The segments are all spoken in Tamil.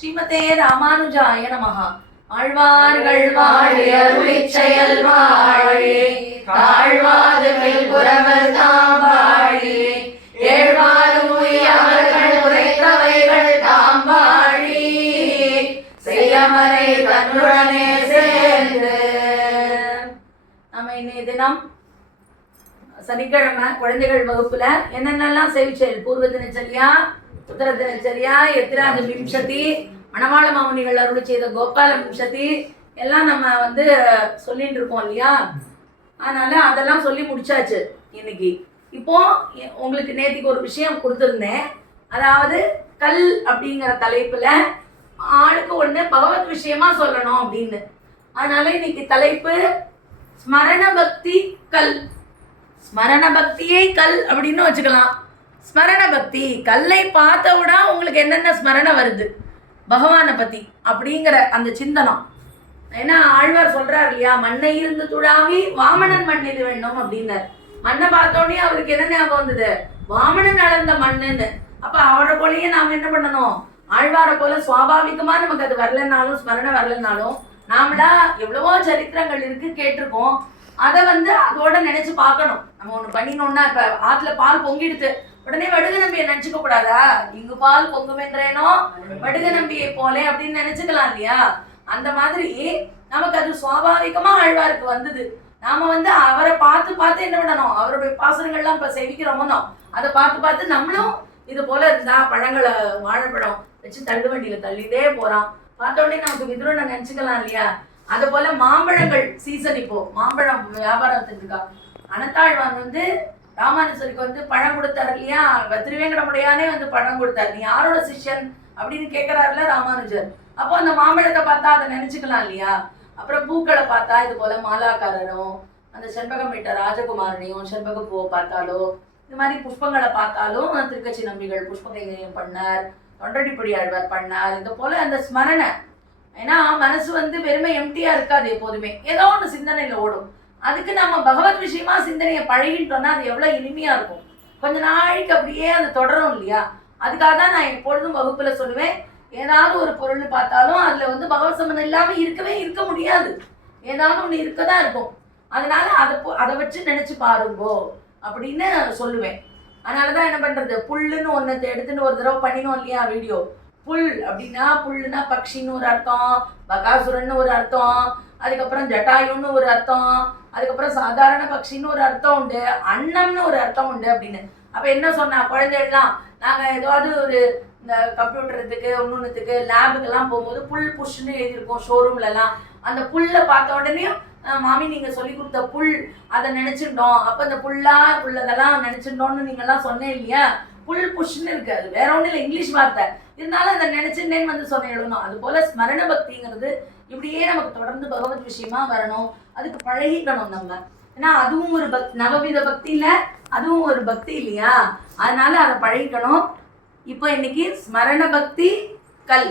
ஸ்ரீமதே ராமானுஜாய நமஹ. ஆழ்வார்கள் வாழிய அருளிச்செயல் வாழி, தாழ்வாது மெல்புறவர் தாம் வாழி, ஏழ்வாரும் அவர்கள் உரைத்தவைகள் தாம் வாழி, செய்யமறை தன்னுடனே சேர்ந்து. நம்ம இன்னைய தினம் சனிக்கிழமை குழந்தைகள் வகுப்புல என்னென்னலாம் செவிச்செயல், பூர்வ தினச்சரியா, உத்தர தினச்சரியா, எத்திராஜ விம்சதி, மணவாள மாமுனிகள் அருளி செய்த கோபால விம்சதி எல்லாம் நம்ம சொல்லிட்டு இருக்கோம் இல்லையா. அதனால அதெல்லாம் சொல்லி முடிச்சாச்சு இன்னைக்கு. இப்போ உங்களுக்கு நேற்றுக்கு ஒரு விஷயம் கொடுத்துருந்தேன். அதாவது கல் அப்படிங்கிற தலைப்புல ஆளுக்கு ஒண்ணு பகவத் விஷயமா சொல்லணும் அப்படின்னு. அதனால இன்னைக்கு தலைப்பு ஸ்மரண பக்தி கல். ஸ்மரண பக்தியை கல் அப்படின்னு வச்சுக்கலாம். ஸ்மரண பக்தி, கல்லை பார்த்தவுடா உங்களுக்கு என்னென்ன ஸ்மரணை வருது பகவானை பத்தி அப்படிங்கிற அந்த சிந்தனம். ஏன்னா ஆழ்வார் சொல்றாரு இல்லையா, மண்ணை இருந்து துழாவி வாமனன் மண் இது வேண்டும் அப்படின்னார். மண்ணை பார்த்தோடனே அவருக்கு என்ன ஞாபகம் வந்தது? வாமனன் அளந்த மண்ணுன்னு. அப்ப அவரை போலயே நாம என்ன பண்ணணும், ஆழ்வாரை போல சுவாபாவிகமா நமக்கு அது வரலன்னாலும் ஸ்மரணை வரலன்னாலும் நாமளா எவ்வளவோ சரித்திரங்கள் இருக்கு கேட்டிருக்கோம். அதை அதோட நினைச்சு பார்க்கணும். நம்ம ஒண்ணு பண்ணினோம்னா, இப்ப ஆத்துல பால் பொங்கிடுது, உடனே வடுக நம்பியை நினைச்சுக்க கூடாதா? இங்கு பால் பொங்குமென்றேனோ வடுக நம்பியை போலே அப்படின்னு நினைச்சுக்கலாம் இல்லையா. அந்த மாதிரி நமக்கு அது சுவாபாவிகமா ஆழ்வாருக்கு வந்தது. நாம அவரை பார்த்து பார்த்து என்ன பண்ணணும், அவருடைய பாசனங்கள்லாம் இப்ப செவிக்கிறோமோ அதை பார்த்து பார்த்து நம்மளும் இது போல இருந்தா பழங்களை வாழைப்பழம் வச்சு தள்ளு வண்டியில தள்ளிட்டே போறான். பார்த்த உடனே நமக்கு விதுரனை நினைச்சுக்கலாம் இல்லையா. அது போல மாம்பழங்கள் சீசன், இப்போ மாம்பழம் வியாபாரத்துக்கு இருக்கா. அனத்தாழ்வான் ராமானுஜருக்கு பழம் கொடுத்தாரு இல்லையா. திருவேங்கடமுடையானே பழம் கொடுத்தாரு. நீ யாரோட சிஷ்யன் அப்படின்னு கேட்கிறாருல ராமானுஜர். அப்போ அந்த மாம்பழத்தை பார்த்தா அதை நினைச்சுக்கலாம் இல்லையா. அப்புறம் பூக்களை பார்த்தா இது போல மாலாக்காரரும் அந்த செண்பகம் விட்ட ராஜகுமாரனையும் செண்பக பூவை பார்த்தாலோ, இந்த மாதிரி புஷ்பங்களை பார்த்தாலும் திருக்கச்சி நம்பிகள் புஷ்பகையம் பண்ணார், தொண்டடிப்படி ஆழ்வார் பண்ணார். இது போல அந்த ஸ்மரணை. ஏன்னா மனசு வெறுமை எம்டியா இருக்காது, எப்போதுமே ஏதோ ஒன்று சிந்தனையில ஓடும். அதுக்கு நம்ம பகவத் விஷயமா சிந்தனையை பழகிட்டோம்னா அது எவ்வளவு இனிமையா இருக்கும். கொஞ்ச நாளைக்கு அப்படியே அது தொடரும் இல்லையா. அதுக்காக தான் நான் எப்பொழுதும் வகுப்புல சொல்லுவேன், ஏதாவது ஒரு பொருள் பார்த்தாலும் அதுல பகவத் சம்பந்தம் இல்லாம இருக்க முடியாது. ஏதாவது ஒண்ணு இருக்கதான் இருக்கும். அதனால அதை வச்சு நினைச்சு பாருங்கோ அப்படின்னு சொல்லுவேன். அதனாலதான் என்ன பண்றது, புல்லுன்னு ஒன்னு எடுத்துன்னு ஒரு தடவை பண்ணினோம் இல்லையா வீடியோ. புல் அப்படின்னா, புல்லுன்னா பக்ஷின்னு ஒரு அர்த்தம், பகாசுரன்னு ஒரு அர்த்தம், அதுக்கப்புறம் ஜட்டாயுன்னு ஒரு அர்த்தம், அதுக்கப்புறம் சாதாரண பக்ஷின்னு ஒரு அர்த்தம் உண்டு, அன்னம்னு ஒரு அர்த்தம் உண்டு அப்படின்னு. அப்ப என்ன சொன்னா குழந்தைகள்லாம், நாங்க ஏதாவது ஒரு இந்த கம்ப்யூட்டருக்கு ஒன்னுத்துக்கு லேபுக்கெல்லாம் போகும்போது புல் புஷ்ன்னு எழுதியிருக்கோம் ஷோரூம்ல எல்லாம். அந்த புல்லை பார்த்த உடனே மாமி நீங்க சொல்லி கொடுத்த புல் அதை நினைச்சுட்டோம், அப்ப இந்த புல்லா புல்லதெல்லாம் நினைச்சுட்டோம்னு நீங்க எல்லாம் சொன்னேன் இல்லையா. புல் புஷ்ன்னு இருக்கு, அது வேற ஒண்ணு இல்லை, இங்கிலீஷ் வார்த்தை. இருந்தாலும் அதை நினைச்சுட்டேன்னு சொன்ன எழுதணும். அது போல ஸ்மரண பக்திங்கிறது இப்படியே நமக்கு தொடர்ந்து பகவத் விஷயமா வரணும். அதுக்கு பழகிக்கணும் நம்ம. ஏன்னா அதுவும் ஒரு நவவித பக்தி இல்ல, அதுவும் ஒரு பக்தி இல்லையா. அதனால அதை பழகிக்கணும். இப்போ இன்னைக்கு ஸ்மரண பக்தி கல்.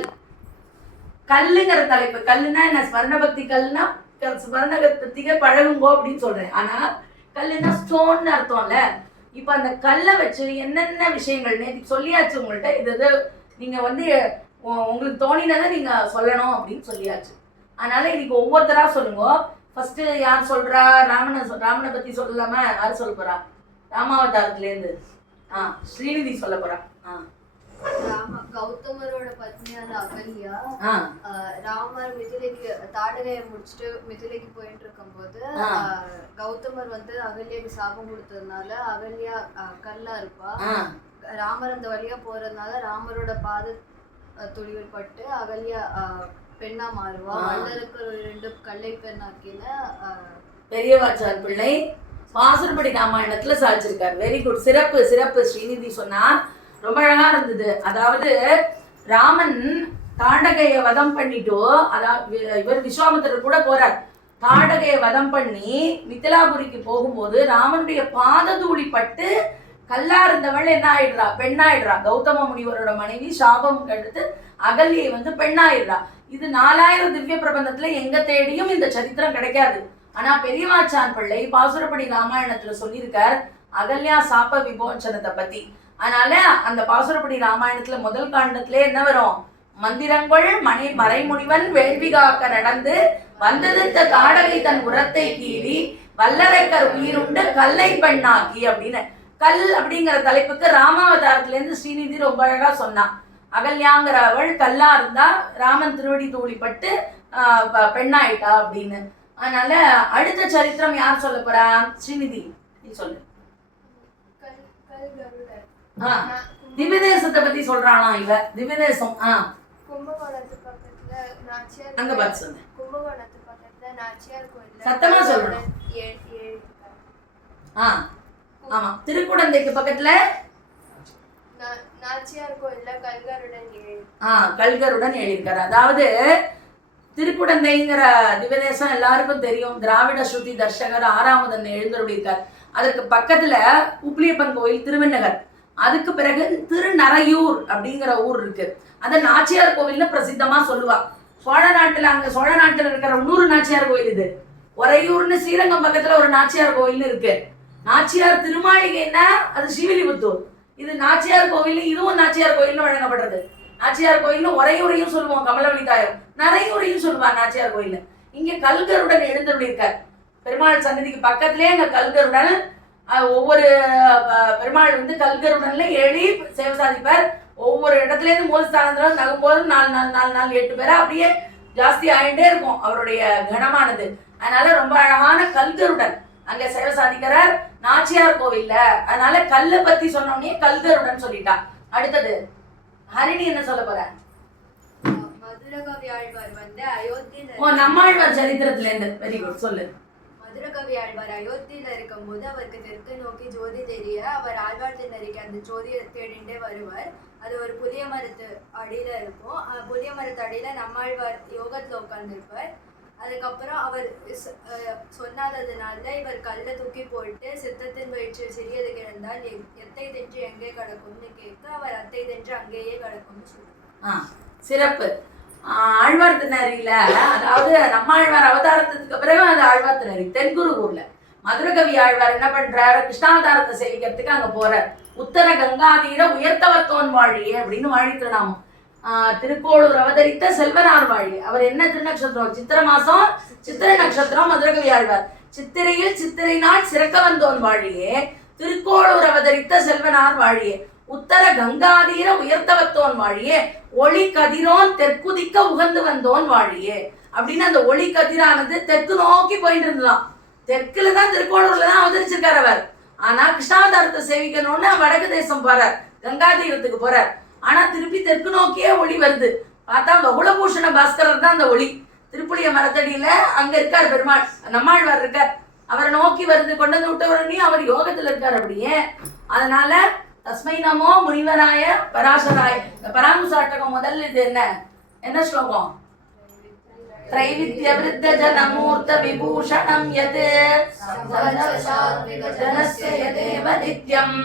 கல்லுங்கிற தலைப்பு. கல்லுன்னா என்ன, ஸ்மரண பக்தி கல்னா ஸ்மரண பக்திக்கு பழகுங்கோ அப்படின்னு சொல்றேன். ஆனா கல்லுன்னா ஸ்டோன்னு அர்த்தம்ல. இப்ப அந்த கல்லை வச்சு என்னென்ன விஷயங்கள் நேற்று சொல்லியாச்சு உங்கள்கிட்ட. இது நீங்க உங்களுக்கு தோணினதை நீங்க சொல்லணும் அப்படின்னு சொல்லியாச்சு. அதனால இன்னைக்கு ஒவ்வொருத்தரா சொல்லுங்க. ஃபர்ஸ்ட் யார் சொல்றா? ராமனை பத்தி சொல்லலாமா? யார் சொல்ல போறா? ராமாவதாரத்துல இருந்து ஸ்ரீநிதி சொல்ல போறா. கௌதமரோட பத்னியான அகல்யா ராமர் மிதிலைக்கு தாடகையை முடிச்சுட்டு மிதிலைக்கு போயிட்டு இருக்கும் போது கௌதமர் அகல்யாக்கு சாபம் கொடுத்ததுனால அகல்யா கல்லா இருப்பா. ராமர் அந்த வழியா போறதுனால ராமரோட பாத துளிகள் பட்டு அகல்யா பெண்ணா மாறுவா. வல்லருக்கு 2 கல்லை பெண்ணாக்கின பெரியவாச்சார் பிள்ளை பாசுரப்படி ராமாயணத்துல சாதிச்சிருக்காரு. வெரி குட், சிறப்பு சிறப்பு. ஸ்ரீநிதி சொன்னா ரொம்ப அழகா இருந்தது. அதாவது ராமன் தாடகைய வதம் பண்ணிட்டோ, அதாவது இவர் விஸ்வாமித்திரர் கூட போறார். தாடகைய வதம் பண்ணி மிதிலாபுரிக்கு போகும்போது ராமனுடைய பாத தூளி பட்டு கல்லா இருந்தவள் என்ன ஆயிடுறா, பெண்ணாயிடுறா. கௌதம முனிவரோட மனைவி சாபம் எடுத்து அகல்யை பெண்ணாயிடுறா. இது 4000 திவ்ய பிரபந்தத்துல எங்க தேடியும் இந்த சரித்திரம் கிடைக்காது. ஆனா பெரியவாச்சான் பிள்ளை பாசுரப்படி ராமாயணத்துல சொல்லியிருக்கார் அகல்யா சாப விமோச்சனத்தை பத்தி. அதனால அந்த பாசுரப்படி ராமாயணத்துல முதல் காண்டத்திலே என்ன வரும், மந்திரங்கள் மறைமுனிவன் வேள்வி காக்க நடந்து வந்தெடுத்த தாடகை தன் உரத்தை கீறி வல்லரைக்கர் உயிருண்டு கல்லை பெண்ணாக்கி அப்படின்னு. கல் அப்படிங்கிற தலைப்புக்கு ராமாவதாரத்துல இருந்து ஸ்ரீநிதி ரொம்ப அழகா சொன்னான். அகல்யாங்கிற அவள் கல்லா இருந்தா ராமன் திருவடி தூளிப்பட்டு பெண்ணாயிட்டா அப்படின்னு. அதனால அடுத்த சரித்திரம் யார் சொல்ல போறா? ஸ்ரீநிதி நீ சொல்லு. திவ்யதேசத்தை பத்தி சொல்றானா இவ? திவ்யதேசம் கும்பகோணத்து பக்கத்துல நாச்சியார் அங்க பார்த்து சொன்னேன். கும்பகோணத்து பக்கத்துல நாச்சியார் கோயில் சத்தமா சொல்லணும். ஆமா. திருக்குடந்தைக்கு பக்கத்துல நாச்சியார் கோயில்ல கல்கருடன் எழுதியிருக்காரு. அதாவது திருக்குடந்தைங்கிற திவ்யதேசம் எல்லாருக்கும் தெரியும். திராவிட ஸ்ருதி தர்ஷகர் 6ஆம் எழுந்தருளியிருக்கார். அதற்கு பக்கத்துல உப்பிலியப்பன் கோயில் திருவெண்ணகர். அதுக்கு பிறகு திருநறையூர் அப்படிங்கிற ஊர் இருக்கு. அந்த நாச்சியார் கோவில்னு பிரசித்தமா சொல்லுவா. சோழ நாட்டுல இருக்கிற இன்னொரு நாச்சியார் கோயில் இது. உறையூர்னு ஸ்ரீரங்கம் பக்கத்துல ஒரு நாச்சியார் கோயில் இருக்கு. நாச்சியார் திருமாளிகைன்னா அது ஸ்ரீவில்லிபுத்தூர். இது நாச்சியார் கோவில், இதுவும் நாச்சியார் கோயில்னு வழங்கப்படுறது. நாச்சியார் கோயில்னு உறையூரையும் சொல்லுவோம், கமலவழி தாயம். நரையூரையும் சொல்லுவா நாச்சியார் கோயில். இங்க கல்கருடன் எழுந்தருளியிருக்கார். பெருமாள் சன்னதிக்கு பக்கத்திலே அங்க கல்கருடன், ஒவ்வொரு பெருமாள் வந்து கல்கருடன்ல ஏழி சேவை சாதிப்பார். ஒவ்வொரு இடத்துல இருந்து மூலஸ்தானத்துல நகும்போது 4 8 பேரா அப்படியே ஜாஸ்தி ஆகிட்டே இருக்கும் அவருடைய கணமானது. அதனால ரொம்ப அழகான கல்கருடன் அங்க சேவை சாதிக்கிறார் நாச்சியார் கோவில்ல. அதனால கல்லை பத்தி சொன்னோடனே கல்கருடன் சொல்லிட்டா. அடுத்தது ஹரிணி என்ன சொல்ல போற? மதுரகவியாழ்வார் வந்து அயோத்தியில நம்மாழ்வார் சரித்திரத்துல இருந்து. வெரி குட், சொல்லு. மதுரகவியாழ்வார் அயோத்தியில இருக்கும் போது அவருக்கு தெற்கு நோக்கி ஜோதி தெரிய அவர் ஆழ்வார் திண்ணறிக்கை அந்த ஜோதியை தேடிண்டே வருவார். அது ஒரு புளிய மரத்து அடியில இருக்கும். புளிய மரத்து அடியில நம்மாழ்வார் யோகத்துல உட்கார்ந்துருப்பார். அதுக்கப்புறம் அவர் சொன்னாததுனால இவர் கல்லை தூக்கி போட்டு சித்தத்தின் வயிற்றில் சிறியது கிடந்தால் எத்தை தென்று எங்கே கிடக்கும்னு கேட்க அவர் அத்தை தென்று அங்கேயே கிடக்கும்னு சொல்லுவார். சிறப்பு. ஆழ்வார் திண்ணறியில, அதாவது நம்மாழ்வார் அவதாரத்துக்கு பிறகு அது ஆழ்வார் திண்ணறி தென்குரு ஊர்ல மதுரகவி ஆழ்வார் என்ன பண்றாரு? கிருஷ்ணாவதாரத்தை சேவிக்கிறதுக்கு அங்க போறார். உத்தர கங்காதீர உயர்த்தவத்தோன் வாழியே அப்படின்னு வாழி திருநாமம். திருக்கோளூர் அவதரித்த செல்வனார் வாழி. அவர் என்ன திருநக்ஷத்திரம்? சித்திர மாசம் சித்திரை நட்சத்திரம் மதுரகவி ஆழ்வார். சித்திரையில் சித்திரை நாள் சிறக்க வந்தோன் வாழியே, திருக்கோளூர் அவதரித்த செல்வனார் வாழியே, உத்தர கங்காதீர உயர்த்தவத்தோன் வாழியே, ஒளி கதிரோன் தெற்குதிக்க உகந்து வந்தோன் வாழியே அப்படின்னு. அந்த ஒளி கதிரானது தெற்கு நோக்கி போயிட்டு இருந்ததாம். தெற்குல தான் திருக்கோளூர்ல தான் அவதரிச்சிருக்கார் அவர். ஆனா கிருஷ்ணாவதாரத்தை சேவிக்கணும்னு வடக்கு தேசம் போறார், கங்காதீரத்துக்கு போறார். ஆனா திருப்பி தெற்கு நோக்கியே ஒளி வருது. பார்த்தா பகுளபூஷண பாஸ்கரர் தான் அந்த ஒளி. திருப்புளிய மரத்தடியில அங்க இருக்கார் பெருமாள், நம்மாழ்வார் இருக்கார். அவரை நோக்கி வருது. கொண்டு வந்து விட்டவரனே அவர் யோகத்துல இருக்கார் அப்படியே. அதனால தஸ்மை நமோ முனிவராய பராசராய. இந்த பராங்குசாட்டகம் முதல்ல இது என்ன ஸ்லோகம்? த்ரைவித்ய விருத்த ஜனமூர்த்த விபூஷணம் யத் ஜனஸ்ய யதேவ நித்யம்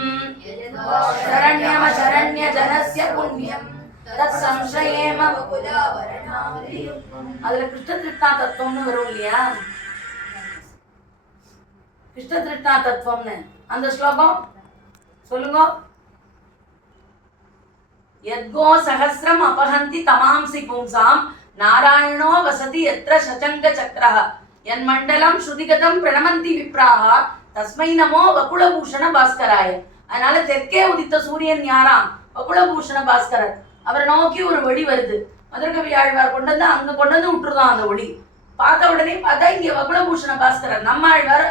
சரண்யம சரண்ய ஜனஸ்ய புண்ணியம் தத் சம்சயேம வகுலாவரணாவலி. அதுல கிருஷ்ண திருஷ்ணா தத்துவம்னு வரும் இல்லையா? கிருஷ்ண திருஷ்ணா தத்துவம்னு அந்த ஸ்லோகம் சொல்லுங்க. யத்கோ சஹஸ்ரம் அபஹந்தி தமாம்சி பும்சாம் நாராயணோ வசதி எத்ர சச்சங்க சக்ரஹ என் மண்டலம் ஸ்ருதிகதம் பிரணமந்தி விப்ராஹா தஸ்மை நமோ வகுளபூஷண பாஸ்கராய. அதனால தெற்கே உதித்த சூரியன் யாராம்? வகுளபூஷண பாஸ்கரர். அவரை நோக்கி ஒரு ஒளி வருது. மதுரகவி ஆழ்வார் கொண்டு வந்து அங்க கொண்டு வந்து விட்டுருதான் அந்த ஒளி. பார்த்த உடனே பார்த்தா இங்க வகுளபூஷண பாஸ்கரர் நம்ம ஆழ்வார்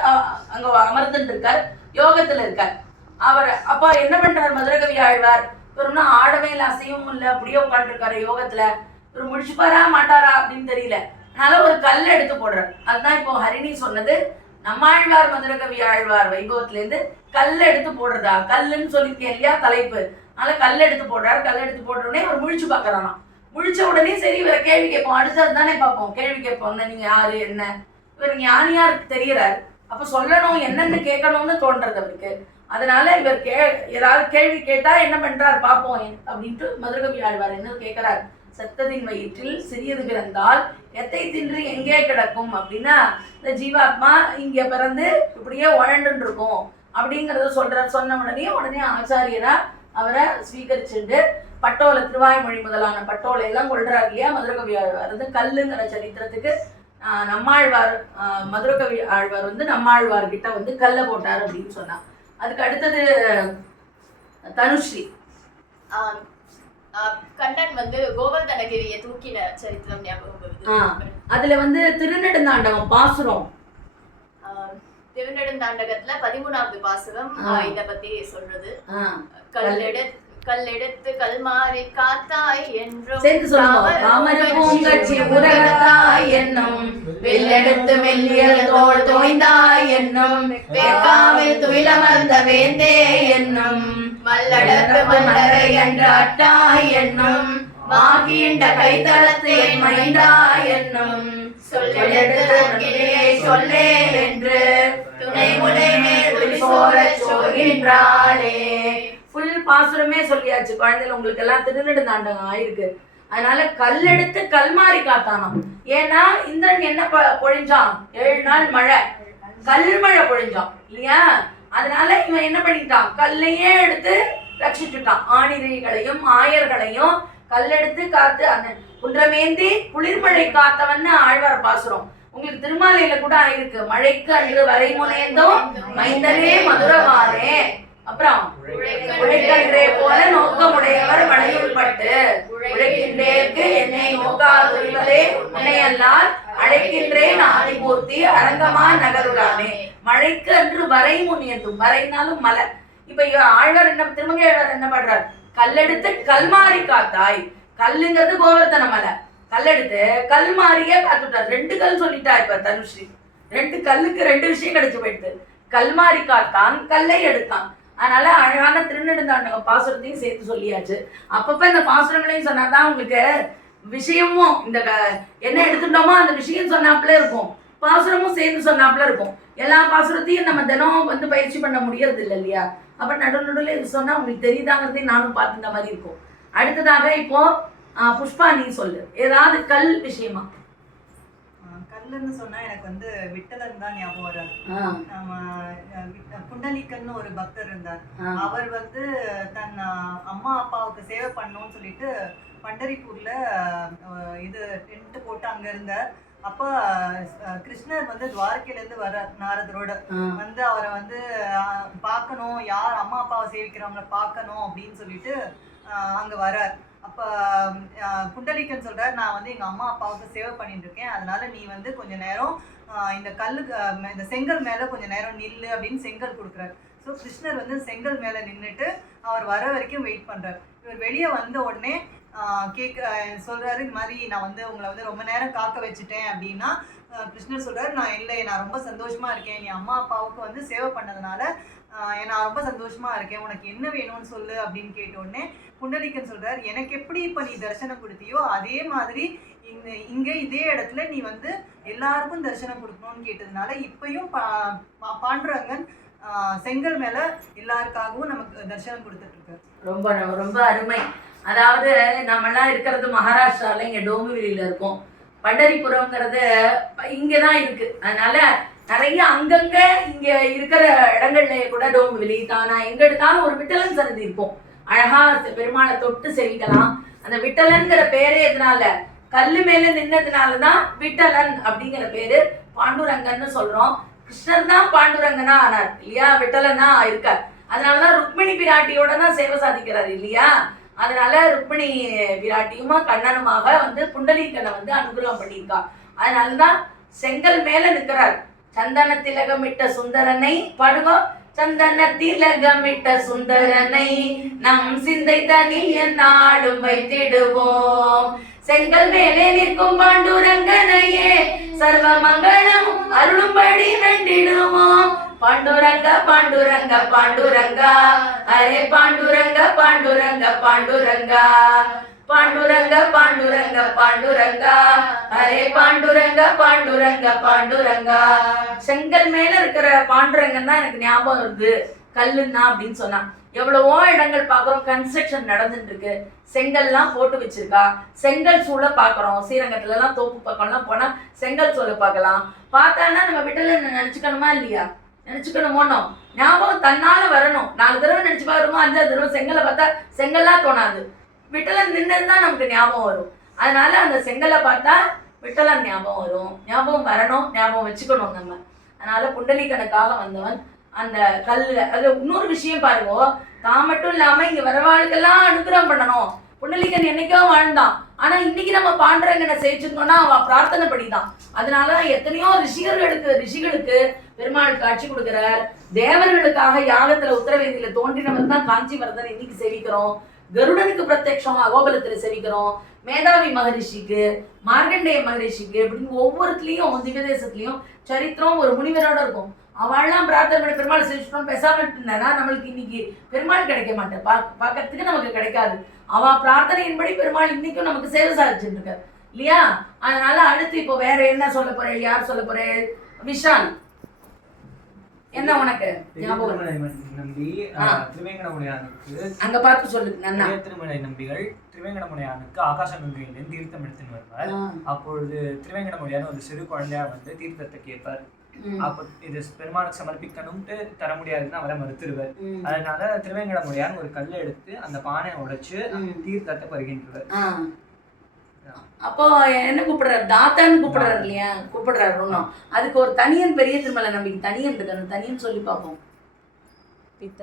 அங்க அமர்ந்துட்டு இருக்கார், யோகத்துல இருக்கார். அவர் அப்ப என்ன பண்றார் மதுரகவி ஆழ்வார்? இவருன்னா ஆடவே இல்லை, அசையவும் இல்லை, அப்படியே உட்காந்துருக்காரு யோகத்துல. இவர் முடிச்சுப்பாரா மாட்டாரா அப்படின்னு தெரியல. அதனால ஒரு கல் எடுத்து போடுறார். அதுதான் இப்போ ஹரிணி சொன்னது. நம்மாழ்வார் மதுரகவி ஆழ்வார் வைபவத்துல இருந்து கல் எடுத்து போடுறதா? கல்லுன்னு சொல்லியிருக்கேன் இல்லையா தலைப்பு. அதனால கல் எடுத்து போடுறாரு. கல் எடுத்து போடுற உடனே அவர் முழிச்சு பாக்குறானா. முழிச்ச உடனே சரி இவரை கேள்வி கேட்போம். அடுத்தது தானே பார்ப்போம். கேள்வி கேட்போம். நீங்க யாரு என்ன? இவர் ஞானியாருக்கு தெரியறாரு. அப்ப சொல்லணும், என்னென்னு கேட்கணும்னு தோன்றது அவருக்கு. அதனால இவர் ஏதாவது கேள்வி கேட்டா என்ன பண்றாரு பார்ப்போம் அப்படின்ட்டு மதுரகவி ஆழ்வார் என்ன கேட்கிறார்? சத்தத்தின் வயிற்றில் சிறியது பிறந்தால் எத்தை தின்று எங்கே கிடக்கும் அப்படின்னா இந்த ஜீவாத்மா இங்க பிறந்து இப்படியே உழண்டு இருக்கும் அப்படிங்கறத சொன்ன உடனே ஆச்சாரியரா அவரை ஸ்வீகரிச்சுட்டு பட்டோலை திருவாய்மொழி முதலான பட்டோலை எல்லாம் கொள்றாரு இல்லையா மதுரகவி ஆழ்வார். அது கல்லுங்கிற சரித்திரத்துக்கு நம்மாழ்வார் மதுரகவி ஆழ்வார் வந்து நம்மாழ்வார் கிட்ட வந்து கல்லை போட்டார் அப்படின்னு சொன்னா. அதுக்கு அடுத்தது தனுஸ்ரீ. கண்ணன் வந்து கோவர்தனகிரியை தூக்கின சரித்திரம் ஞாபகம் வருது. அதுல வந்து திருநெடுந்தாண்டகம் பாசுரம், திருநெடுந்தாண்டகத்துல 13வது பாசுரம் இத பத்தி சொல்றது. கல்லெடுத்து கல்மாரி காத்தாய் என்றும் சேர்த்து சொல்லுங்க. தாமர பூங்கச்சி உரகத்தாய் என்னும் வெள்ளெடுத்து மெல்லியல் தோள் தோய்ந்தாய் என்னும் வேக்காவில் துயிலமர்ந்த வேந்தே என்னும் மல்லடத்து மலரை என்று அட்டாய் என்னும் மாகின்ற கைத்தளத்து என் மைந்தாய் என்னும் சொல்லே என்று துணை முனை மேல் சோரச் சோகின்றாளே. ஃபுல் பாசுரமே சொல்லியாச்சு. குழந்தைகள் உங்களுக்கு எல்லாம் திருநெடுந்தாண்டகம் ஆயிருக்கு. அதனால கல்லெடுத்து கல்மாரி காத்தானாம். ஏன்னா இந்திரன் என்ன பொழிஞ்சான், 7 நாள் மழை, கல்மழை பொழிஞ்சான் இல்லையா. அதனால இவன் என்ன பண்ணிட்டான், கல்லையே எடுத்து ரட்சிச்சுட்டான். ஆணிரைகளையும் ஆயர்களையும் கல்லெடுத்து காத்து அந்த குன்றமேந்தி குளிர்மழை காத்தவன்னு ஆழ்வார் பாசுரம். உங்களுக்கு திருமாலையில கூட ஆயிருக்கு. மழைக்கு அன்று வரைமுனைந்தோம் மைந்தனே மதுரவாரே. அப்புறம் உழைக்கின்றே போல நோக்கமுடையவர் மழையுள் பட்டு உழைக்கின்றேற்கு என்னை நோக்காதுவதே உன்னையல்லால் அழைக்கின்றேன் ஆதிமூர்த்தி அரங்கமா நகருடாமே. மழைக்கு அன்று வரை முன்னியத்தும், வரைனாலும் மலை. இப்ப ஆழ்வார் என்ன, திருமங்கை ஆழ்வார் என்ன பண்றார், கல்லெடுத்து கல்மாரி காத்தாய். கல்லுங்கிறது கோவர்த்தன மலை, கல்லெடுத்து கல்மாரியே காத்துட்டார். 2 கல் சொல்லிட்டா இப்ப தனுஸ்ரீ. 2 கல்லுக்கு 2 விஷயம் கிடைச்சு போயிடுது. கல்மாரி காத்தான், கல்லை எடுத்தான். அதனால அழகான திருநெடுந்தாண்டகம் பாசுரத்தையும் சேர்த்து சொல்லியாச்சு. அப்பப்ப இந்த பாசுரங்களையும் சொன்னாதான் உங்களுக்கு விஷயமும் இந்த என்ன எடுத்துட்டோமோ அந்த விஷயம் சொன்னாப்புல இருக்கும், பாசுரமும் சேர்ந்து சொன்னாப்புல இருக்கும். எல்லா பாசுரத்தையும் நம்ம தினம் வந்து பயிற்சி பண்ண முடியறது இல்லை இல்லையா. அப்ப நடுநடுல இது சொன்னா உங்களுக்கு தெரியுதாங்கிறதையும் நானும் பார்த்துட்ட மாதிரி இருக்கும். அடுத்ததாக இப்போ புஷ்பா நீ சொல்லு ஏதாவது கல் விஷயமா. கல்லுன்னு சொன்னா எனக்கு வந்து விட்டலன் தான் ஞாபகம் வராது. நம்ம குண்டலிக்கன்னு ஒரு பக்தர் இருந்தார். அவர் வந்து தன் அம்மா அப்பாவுக்கு சேவை பண்ணணும்னு சொல்லிட்டு பண்டரிப்பூர்ல இது டென்ட் போட்டு அங்க இருந்தார். அப்ப கிருஷ்ணர் வந்து துவாரகையில இருந்து வர நாரதரோட வந்து அவரை வந்து பார்க்கணும், யார் அம்மா அப்பாவை சேவிக்கிறவங்கள பார்க்கணும் அப்படின்னு சொல்லிட்டு அங்க வரார். அப்ப குண்டலிக்கன் சொல்றார், நான் வந்து எங்க அம்மா அப்பாவுக்கு சேவை பண்ணிட்டு இருக்கேன், அதனால நீ வந்து கொஞ்ச நேரம் இந்த கல்லுக்கு இந்த செங்கல் மேல கொஞ்ச நேரம் நில்லு அப்படின்னு செங்கல் கொடுக்குறாரு. ஸோ கிருஷ்ணர் வந்து செங்கல் மேல நின்றுட்டு அவர் வர வரைக்கும் வெயிட் பண்றாரு. இவர் வெளியே வந்த உடனே சொல்றாரு, இந்த மாதிரி நான் வந்து உங்களை வந்து ரொம்ப நேரம் காக்க வச்சுட்டேன் அப்படின்னா கிருஷ்ணர் சொல்றாரு, நான் இல்லை, நான் ரொம்ப சந்தோஷமா இருக்கேன், நீ அம்மா அப்பாவுக்கு வந்து சேவை பண்ணதுனால நான் ரொம்ப சந்தோஷமா இருக்கேன், உனக்கு என்ன வேணும்னு சொல்லு அப்படின்னு கேட்ட உடனே புண்டலிக்கன் சொல்றாரு, எனக்கு எப்படி இப்ப நீ தரிசனம் கொடுத்தியோ அதே மாதிரி இங்க இதே இடத்துல நீ வந்து எல்லாருக்கும் தரிசனம் கொடுக்கணும்னு கேட்டதுனால இப்பயும் பாண்டுரங்கன் செங்கல் மேல எல்லாருக்காகவும் நமக்கு தரிசனம் கொடுத்துட்டு இருக்காரு. ரொம்ப ரொம்ப அருமை. அதாவது நம்மெல்லாம் இருக்கிறது மகாராஷ்டிரால, இங்க டோம்பிவிலியில இருக்கோம். பண்டரிபுரம்ங்கிறது இங்கதான் இருக்கு. அதனால நிறைய அங்கங்க இங்க இருக்கிற இடங்கள்லயே கூட டோம்பிவிலி தானா எங்க எடுத்தாலும் ஒரு விட்டலன் சன்னதி இருக்கும். அழகா பெருமாளை தொட்டு செவிக்கலாம். அந்த விட்டலன்கிற பேரே எதனால, கல்லு மேல நின்னதுனாலதான் விட்டலன் அப்படிங்கிற பேரு. பாண்டுரங்கன்னு சொல்றோம். கிருஷ்ணர் தான் பாண்டுரங்கனா ஆனார் இல்லையா, விட்டலனா இருக்கார். அதனாலதான் ருக்மிணி பிராட்டியோட தான் சேவை சாதிக்கிறார் இல்லையா. அதனால ருக்மிணி பிராட்டியுமா கண்ணனுமாக வந்து புண்டலீகனை வந்து அனுகிரகம் பண்ணியிருக்கா. அதனாலதான் செங்கல் மேல நிற்கிறார். சந்தன திலகமிட்ட சுந்தரனை பாடுங்க. சந்தன திலகமிட்ட சுந்தரனை நம் சிந்தை தனில் நாடும் வைத்திடுவோம். செங்கல் மேலே நிற்கும் பாண்டுரங்கனையே சர்வ மங்களம் அருளும்படி வேண்டிடுவோம். பாண்டுரங்க பாண்டுரங்க பாண்டுரங்கா அரே பாண்டுரங்க பாண்டுரங்க பாண்டுரங்கா பாண்டுரங்க பாண்டுரங்க பாண்டுரங்கா அரே பாண்டுரங்க பாண்டுரங்க பாண்டுரங்கா. செங்கல் மேல இருக்கிற பாண்டுரங்கன் தான் எனக்கு ஞாபகம் வருது கல்லுன்னா அப்படின்னு சொன்னா. எவ்வளவோ இடங்கள் பாக்குறோம், கன்ஸ்ட்ரக்ஷன் நடந்துட்டு இருக்கு, செங்கல்லாம் போட்டு வச்சிருக்கா. செங்கல் சூளை பாக்குறோம், ஸ்ரீரங்கத்துல எல்லாம் தோப்பு பக்கம்லாம் போனா செங்கல் சூளை பார்க்கலாம். பார்த்தானா நம்ம வீட்டுல நினைச்சுக்கணுமா இல்லையா, நினைச்சுக்கணுமோனோ ஞாபகம் தன்னால வரணும். 4 தடவை நினைச்சு பாக்குறோமோ 5ஆவது தடவை செங்கலை பார்த்தா செங்கல்லாம் தோணாது. விட்டலன் நின்னதுதான் நமக்கு ஞாபகம் வரும். அதனால அந்த செங்கலை பார்த்தா விட்டலன் ஞாபகம் வரும். ஞாபகம் வரணும், ஞாபகம் வச்சுக்கணும் நம்ம. அதனால புண்டலீகனுக்காக வந்தவன் அந்த கல்லுல. அது இன்னொரு விஷயம் பாருங்க, தான் மட்டும் இல்லாம இங்க வரவாளுக்கெல்லாம் அனுகிரகம் பண்ணணும். புண்டலீகன் என்னைக்கோ வாழ்ந்தான், ஆனா இன்னைக்கு நம்ம பாண்டரங்கனை சேவிச்சிருக்கோம்னா அவன் பிரார்த்தனை படிதான். அதனாலதான் எத்தனையோ ரிஷிகளுக்கு பெருமாள் காட்சி கொடுக்கிறார். தேவர்களுக்காக யாகத்துல உத்தரவேதியில தோன்றினவர் தான் காஞ்சிவரதன் இன்னைக்கு சேவிக்கிறோம். கருடனுக்கு பிரத்யட்சமா அகோபலத்துல சேவிக்கிறோம். மேதாவி மகரிஷிக்கு, மார்கண்டேய மகரிஷிக்கு, அப்படின்னு ஒவ்வொருத்துலயும் திவ்யதேசத்துலயும் சரித்திரம் ஒரு முனிவரோட இருக்கும். அவள்லாம் பிரார்த்தனை பண்ணி பெருமாள் சேவிச்சிட்டோம் பேசாம இருந்தா நம்மளுக்கு இன்னைக்கு பெருமாள் கிடைக்க மாட்டேன், பார்க்கறதுக்கு நமக்கு கிடைக்காது. அவ பிரார்த்தனையின்படி பெருமாள் இன்னைக்கும் நமக்கு சேவை சாதிச்சுட்டு இருக்காரு இல்லையா? அதனால அடுத்து இப்போ வேற என்ன சொல்ல போறேன், யார் சொல்ல போறேன்? விஷால், என்ன உனக்கு ஞாபகம்? நம்பி திருவேங்கடமுடையானுக்கு அங்க பார்த்து சொல்லு. திருமலை நம்பிகள் திருவேங்கடமுடையானுக்கு ஆகாச கங்கையிலிருந்து தீர்த்தம் எடுத்துன்னு வருவார். அப்பொழுது திருவேங்கடமுடையான் ஒரு சிறு குழந்தையா வந்து தீர்த்தத்தை கேட்பார். அப்ப இது பெருமாளுக்கு சமர்ப்பிக்கணும்ட்டு தர முடியாதுன்னு அவரை மறுத்துருவார். அதனால திருவேங்கடமுடையான் ஒரு கல்லை எடுத்து அந்த பானையை உடைச்சு தீர்த்தத்தை பருகின்றார். அப்போ என்ன கூப்பிடுறாரு? தாத்தான்னு கூப்பிடுறாரு இல்லையா? கூப்பிடுறாரு ஒன்றும். அதுக்கு ஒரு தனியன், பெரிய திருமலை நம்பிக்கை தனியன் இருக்கு. அந்த தனியன் சொல்லி பார்ப்போம்.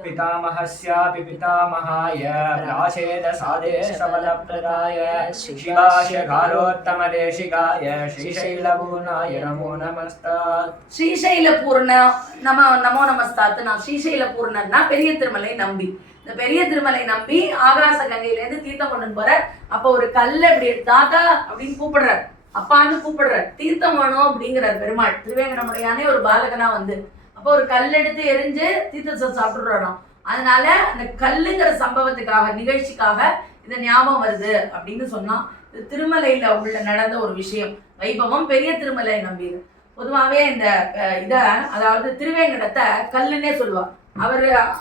पितामहस्यापि पितामहाय प्राचेद सादेशबलप्रदाय शिवाशकारोत्तमदेशिकाय श्रीशैलपूर्णाय नमो नमस्तात्. ஸ்ரீசைலபூர்ண நமோ நமஸ்தாத்து. நான் ஸ்ரீசைலபூர்ணன்னா பெரிய திருமலை நம்பி. இந்த பெரிய திருமலை நம்பி ஆகாச கங்கையிலேருந்து தீர்த்தம் கொண்டு போற. அப்போ ஒரு கல்லை இப்படி தாத்தா அப்படின்னு கூப்பிடுறார், அப்பான்னு கூப்பிடுறார். தீர்த்தம் வேணும் அப்படிங்கிறார் பெருமாள். திருவேங்கடமுடையானே ஒரு பாலகனா வந்து அப்போ ஒரு கல் எடுத்து எரிஞ்சு தீர்த்தத்தை சாப்பிட்டுறாராம். அதனால அந்த கல்லுங்கிற சம்பவத்துக்காக, நிகழ்ச்சிக்காக இந்த ஞாபகம் வருது அப்படின்னு சொன்னா. இது திருமலையில உள்ள நடந்த ஒரு விஷயம், வைபவம். பெரிய திருமலை நம்பியது. பொதுவாகவே இந்த அதாவது திருவேங்கடத்தை கல்லுன்னே சொல்லுவா.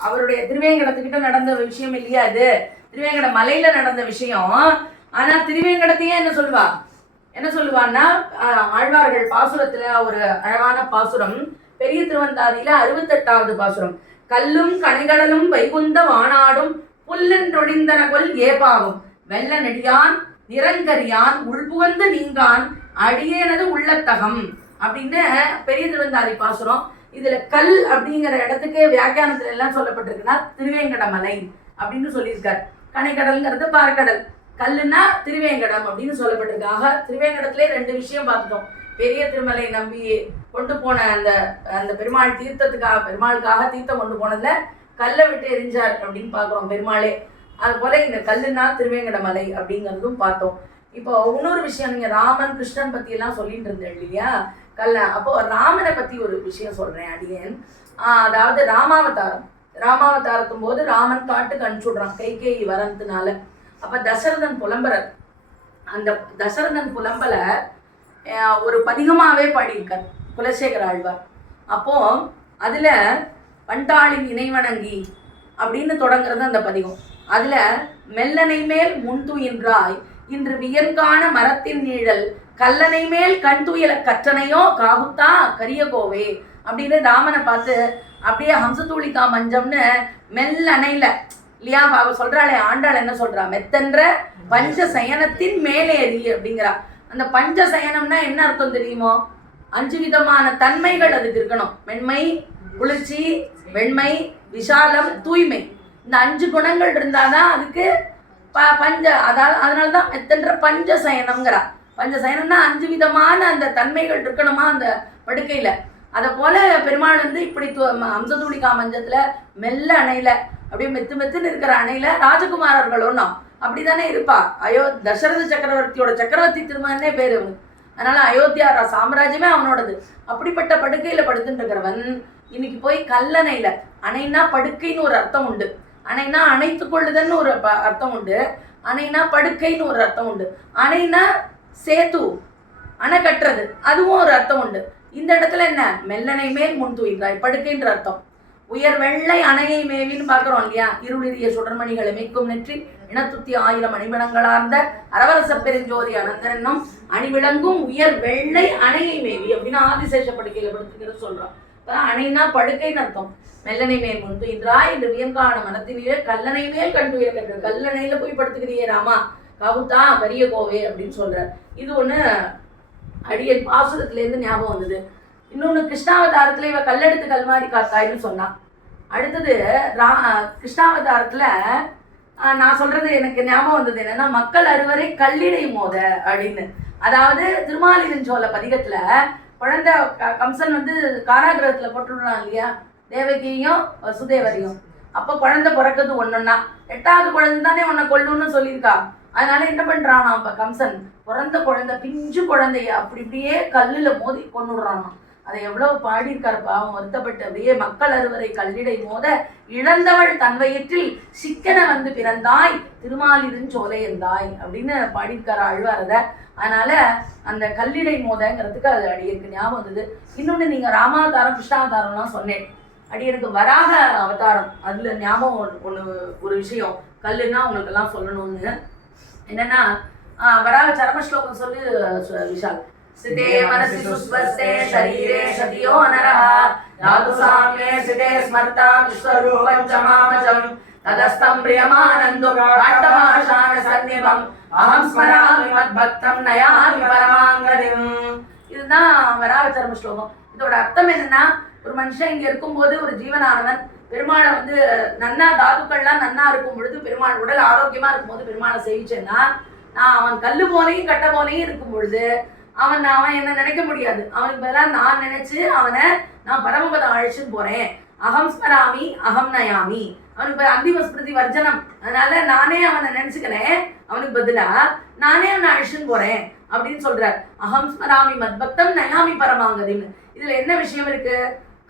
அவருடைய திருவேங்கடத்துக்கிட்ட நடந்த ஒரு விஷயம் இல்லையா அது? திருவேங்கட மலையில நடந்த விஷயம். ஆனா திருவேங்கடத்தையே என்ன சொல்லுவான்னா ஆழ்வார்கள் பாசுரத்துல ஒரு அழகான பாசுரம், பெரிய திருவந்தாதியில 68வது பாசுரம். கல்லும் கனைகடலும் வைகுந்த வானாடும் புல்லென்றொழிந்தனகொல் ஏபாவும் வெள்ள நெடியான் நிரங்கரியான் உள்புகந்து நீங்கான் அடியேனது உள்ளத்தகம் அப்படின்னு பெரிய திருவந்தாதி பாசுரம். இதுல கல் அப்படிங்கிற இடத்துக்கு வியாக்கியானத்துல எல்லாம் சொல்லப்பட்டிருக்குன்னா திருவேங்கடமலை அப்படின்னு சொல்லியிருக்காரு. கனைக்கடல்ங்கிறது பார்க்கடல், கல்லுன்னா திருவேங்கடம் அப்படின்னு சொல்லப்பட்டிருக்காங்க. திருவேங்கடத்திலே 2 விஷயம் பார்த்துட்டோம். பெரிய திருமலை நம்பி கொண்டு போன அந்த பெருமாள் பெருமாளுக்காக தீர்த்தம் கொண்டு போனதுல கல்லை விட்டு எரிஞ்சார் அப்படின்னு பார்க்குறோம் பெருமாளே. அது போல இந்த கல்லுன்னா திருவேங்கடமலை அப்படிங்கிறதும் பார்த்தோம். இப்போ இன்னொரு விஷயம், நீங்க ராமன் கிருஷ்ணன் பத்தி எல்லாம் சொல்லிட்டு இருந்தேன் இல்லையா? அப்போ ராமனை பத்தி ஒரு விஷயம் சொல்றேன் அடியேன். அதாவது ராமாவதாரத்தும் போது ராமன் காட்டுக்கு அனுப்பிச்சுடுறான் கைகேயி வரதுனால. அப்ப தசரதன் புலம்புறார். அந்த தசரதன் புலம்பல ஒரு பதிகமாவே பாடியிருக்கார் குலசேகர ஆழ்வார். அப்போ அதுல பண்டாளின் இணைவணங்கி அப்படின்னு தொடங்குறது அந்த பதிகம். அதுல மெல்லனை மேல் முன்துயின்றாய் இன்று வியன்கான மரத்தின் நீழல் கல்லனை மேல் கண் துயில கற்றனையோ காகுத்தா கரியகோவே அப்படின்னு ராமனை பார்த்து அப்படியே ஹம்சதூளிகா மஞ்சம்னு மெல்லணையில இல்லையா அவ சொல்றாளே ஆண்டாள் என்ன சொல்றா? மெத்தன்ற பஞ்ச சயனத்தின் மேலேறி அப்படிங்கிறா. அந்த பஞ்ச சயனம்னா என்ன அர்த்தம் தெரியுமோ? 5 விதமான தன்மைகள் அதுக்கு இருக்கணும். மென்மை, குளிர்ச்சி, வெண்மை, விஷாலம், தூய்மை. இந்த 5 குணங்கள் இருந்தாதான் அதுக்கு அதனாலதான் மெத்தன்ற பஞ்ச சயனம்ங்கிறா. பஞ்ச சயனம்னா 5 விதமான அந்த தன்மைகள் இருக்கணுமா அந்த படுக்கையில. அதை போல பெருமாள் வந்து இப்படி ஹம்சதூளிகா மஞ்சத்துல மெல்ல அணையில அப்படியே மெத்துன்னு இருக்கிற அணையில ராஜகுமாரர்கள் ஒன்றும் அப்படித்தானே இருப்பா. தசரத சக்கரவர்த்தியோட சக்கரவர்த்தி திருமகனே பேரு அவனுக்கு. அதனால அயோத்தியா சாம்ராஜ்யமே அவனோடது. அப்படிப்பட்ட படுக்கையில படுத்துட்டு இருக்கிறவன் இன்னைக்கு போய் கல்லணையில, அணைனா படுக்கைன்னு ஒரு அர்த்தம் உண்டு, அணைனா அணைத்து கொள்ளுதல்னு ஒரு அர்த்தம் உண்டு, அணைனா படுக்கைன்னு ஒரு அர்த்தம் உண்டு, அணைனா சேத்து அணை கட்டுறது அதுவும் ஒரு அர்த்தம் உண்டு. இந்த இடத்துல என்ன? மெல்லனை மேல் முன் தூயின்றாய் படுக்கைன்ற அர்த்தம். உயர் வெள்ளை அணையை மேவின்னு பார்க்குறோம் இல்லையா? இருளிரிய சுடர்மணிகளை மேய்க்கும் நெற்றி இனத்துத்தி 1000 அணிவிளங்களார்ந்த அரவரச பெருஞ்சோதி அனந்தரனும் அணிவிளங்கும் உயர் வெள்ளை அணையை மேவி அப்படின்னு ஆதிசேஷ படுக்கையில படுத்துக்கிறது சொல்றோம். அணைனா படுக்கைன்னு அர்த்தம். மெல்லனை மேல் முன் துயின்றாய் என்று வியங்கான மனத்திலே கல்லணை மேல் கண் துயிர கற்று, கல்லணையில போய் படுத்துக்கிறியே ராமா கவுத்தா பெரிய கோவே அப்படின்னு சொல்றார். இது ஒண்ணு அடியன் பாசுரத்துல இருந்து ஞாபகம் வந்தது. இன்னொன்னு கிருஷ்ணாவதாரத்துல இவ கல்லெடுத்து கல்மாரி காத்தாயின்னு சொன்னான். அடுத்தது கிருஷ்ணாவதாரத்துல நான் சொல்றது எனக்கு ஞாபகம் வந்தது என்னன்னா, மக்கள் அறுவரை கல்லிடை மோத அப்படின்னு. அதாவது திருமாலிருஞ்சோல பதிகத்துல குழந்தை கம்சன் வந்து காராகிரகத்துல போட்டுடுறான் இல்லையா, தேவகியையும் வசுதேவரையும். அப்போ குழந்தை பிறக்குது ஒன்னொன்னா, 8வது குழந்தை தானே உன்னை கொல்லுன்னு சொல்லியிருக்கா. அதனால என்ன பண்றானா அப்ப கம்சன், பிறந்த குழந்தை பிஞ்சு குழந்தைய அப்படி இப்படியே கல்லுல மோதி கொண்டுடுறானா. அதை எவ்வளவு பாடியிருக்காருப்பா, அவன் வருத்தப்பட்டு. அப்படியே மக்கள் அறுவரை கல்லிடை மோத இழந்தவள் தன் வயிற்றில் சிக்கன வந்து பிறந்தாய் திருமாலிருஞ்சோலை எந்தாய் அப்படின்னு பாடியிருக்காரு ஆழ்வாரத. அதனால அந்த கல்லிடை மோதங்கிறதுக்கு அது அடியருக்கு ஞாபகம் வந்தது. இன்னொன்று நீங்க ராமாவதாரம் கிருஷ்ணாவதாரம்லாம் சொன்னேன், அடியருக்கு வராக அவதாரம் அதுல ஞாபகம் ஒரு விஷயம் கல்லுன்னா உங்களுக்கு எல்லாம் சொல்லணும்னு. என்னன்னா வராக சரமஸ்லோகம் சொல்லு விஷால். சிதே மனசி சுஸ்வஸ்தே ஷரீரே சதியோ அனரஹ தாது சாம்யே சிதே ஸ்மர்த்தா விஸ்வரூபம் ஜமாமஜம் ததஸ்தம் பிரியமானந்தோ காட்டமாஷான சன்னிபம் அஹம் ஸ்மராமி மத்பக்தம் நயாமி பரமாங்கதிம். இதுதான் வராக சரம ஸ்லோகம். இதோட அர்த்தம் என்னன்னா, ஒரு மனுஷன் இங்க இருக்கும்போது ஒரு ஜீவனானவன் பெருமாளை வந்து நன்னா தாதுக்கள்லாம் நன்னா இருக்கும் பொழுது, பெருமாள் உடல் ஆரோக்கியமா இருக்கும்போது பெருமாளை சேவிச்சேன்னா, நான் அவன் கல்லு போலையும் கட்ட போலையும் இருக்கும் பொழுது அவன் என்ன நினைக்க முடியாது. அவனுக்கு பதிலாக நான் நினைச்சு அவனை நான் பரமபதம் அழைச்சுன்னு போறேன். அகம் ஸ்மராமி அகம் நயாமி. அவனுக்கு அந்திம ஸ்மிருதி வர்ஜனம். அதனால நானே அவனை நினைச்சுக்கிறேன், அவனுக்கு பதிலா நானே அவனை அழைச்சுன்னு போறேன் அப்படின்னு சொல்றார். அகம் ஸ்மராமி மத்பக்தம் நயாமி பரமாங்கதின்னு. இதுல என்ன விஷயம் இருக்கு?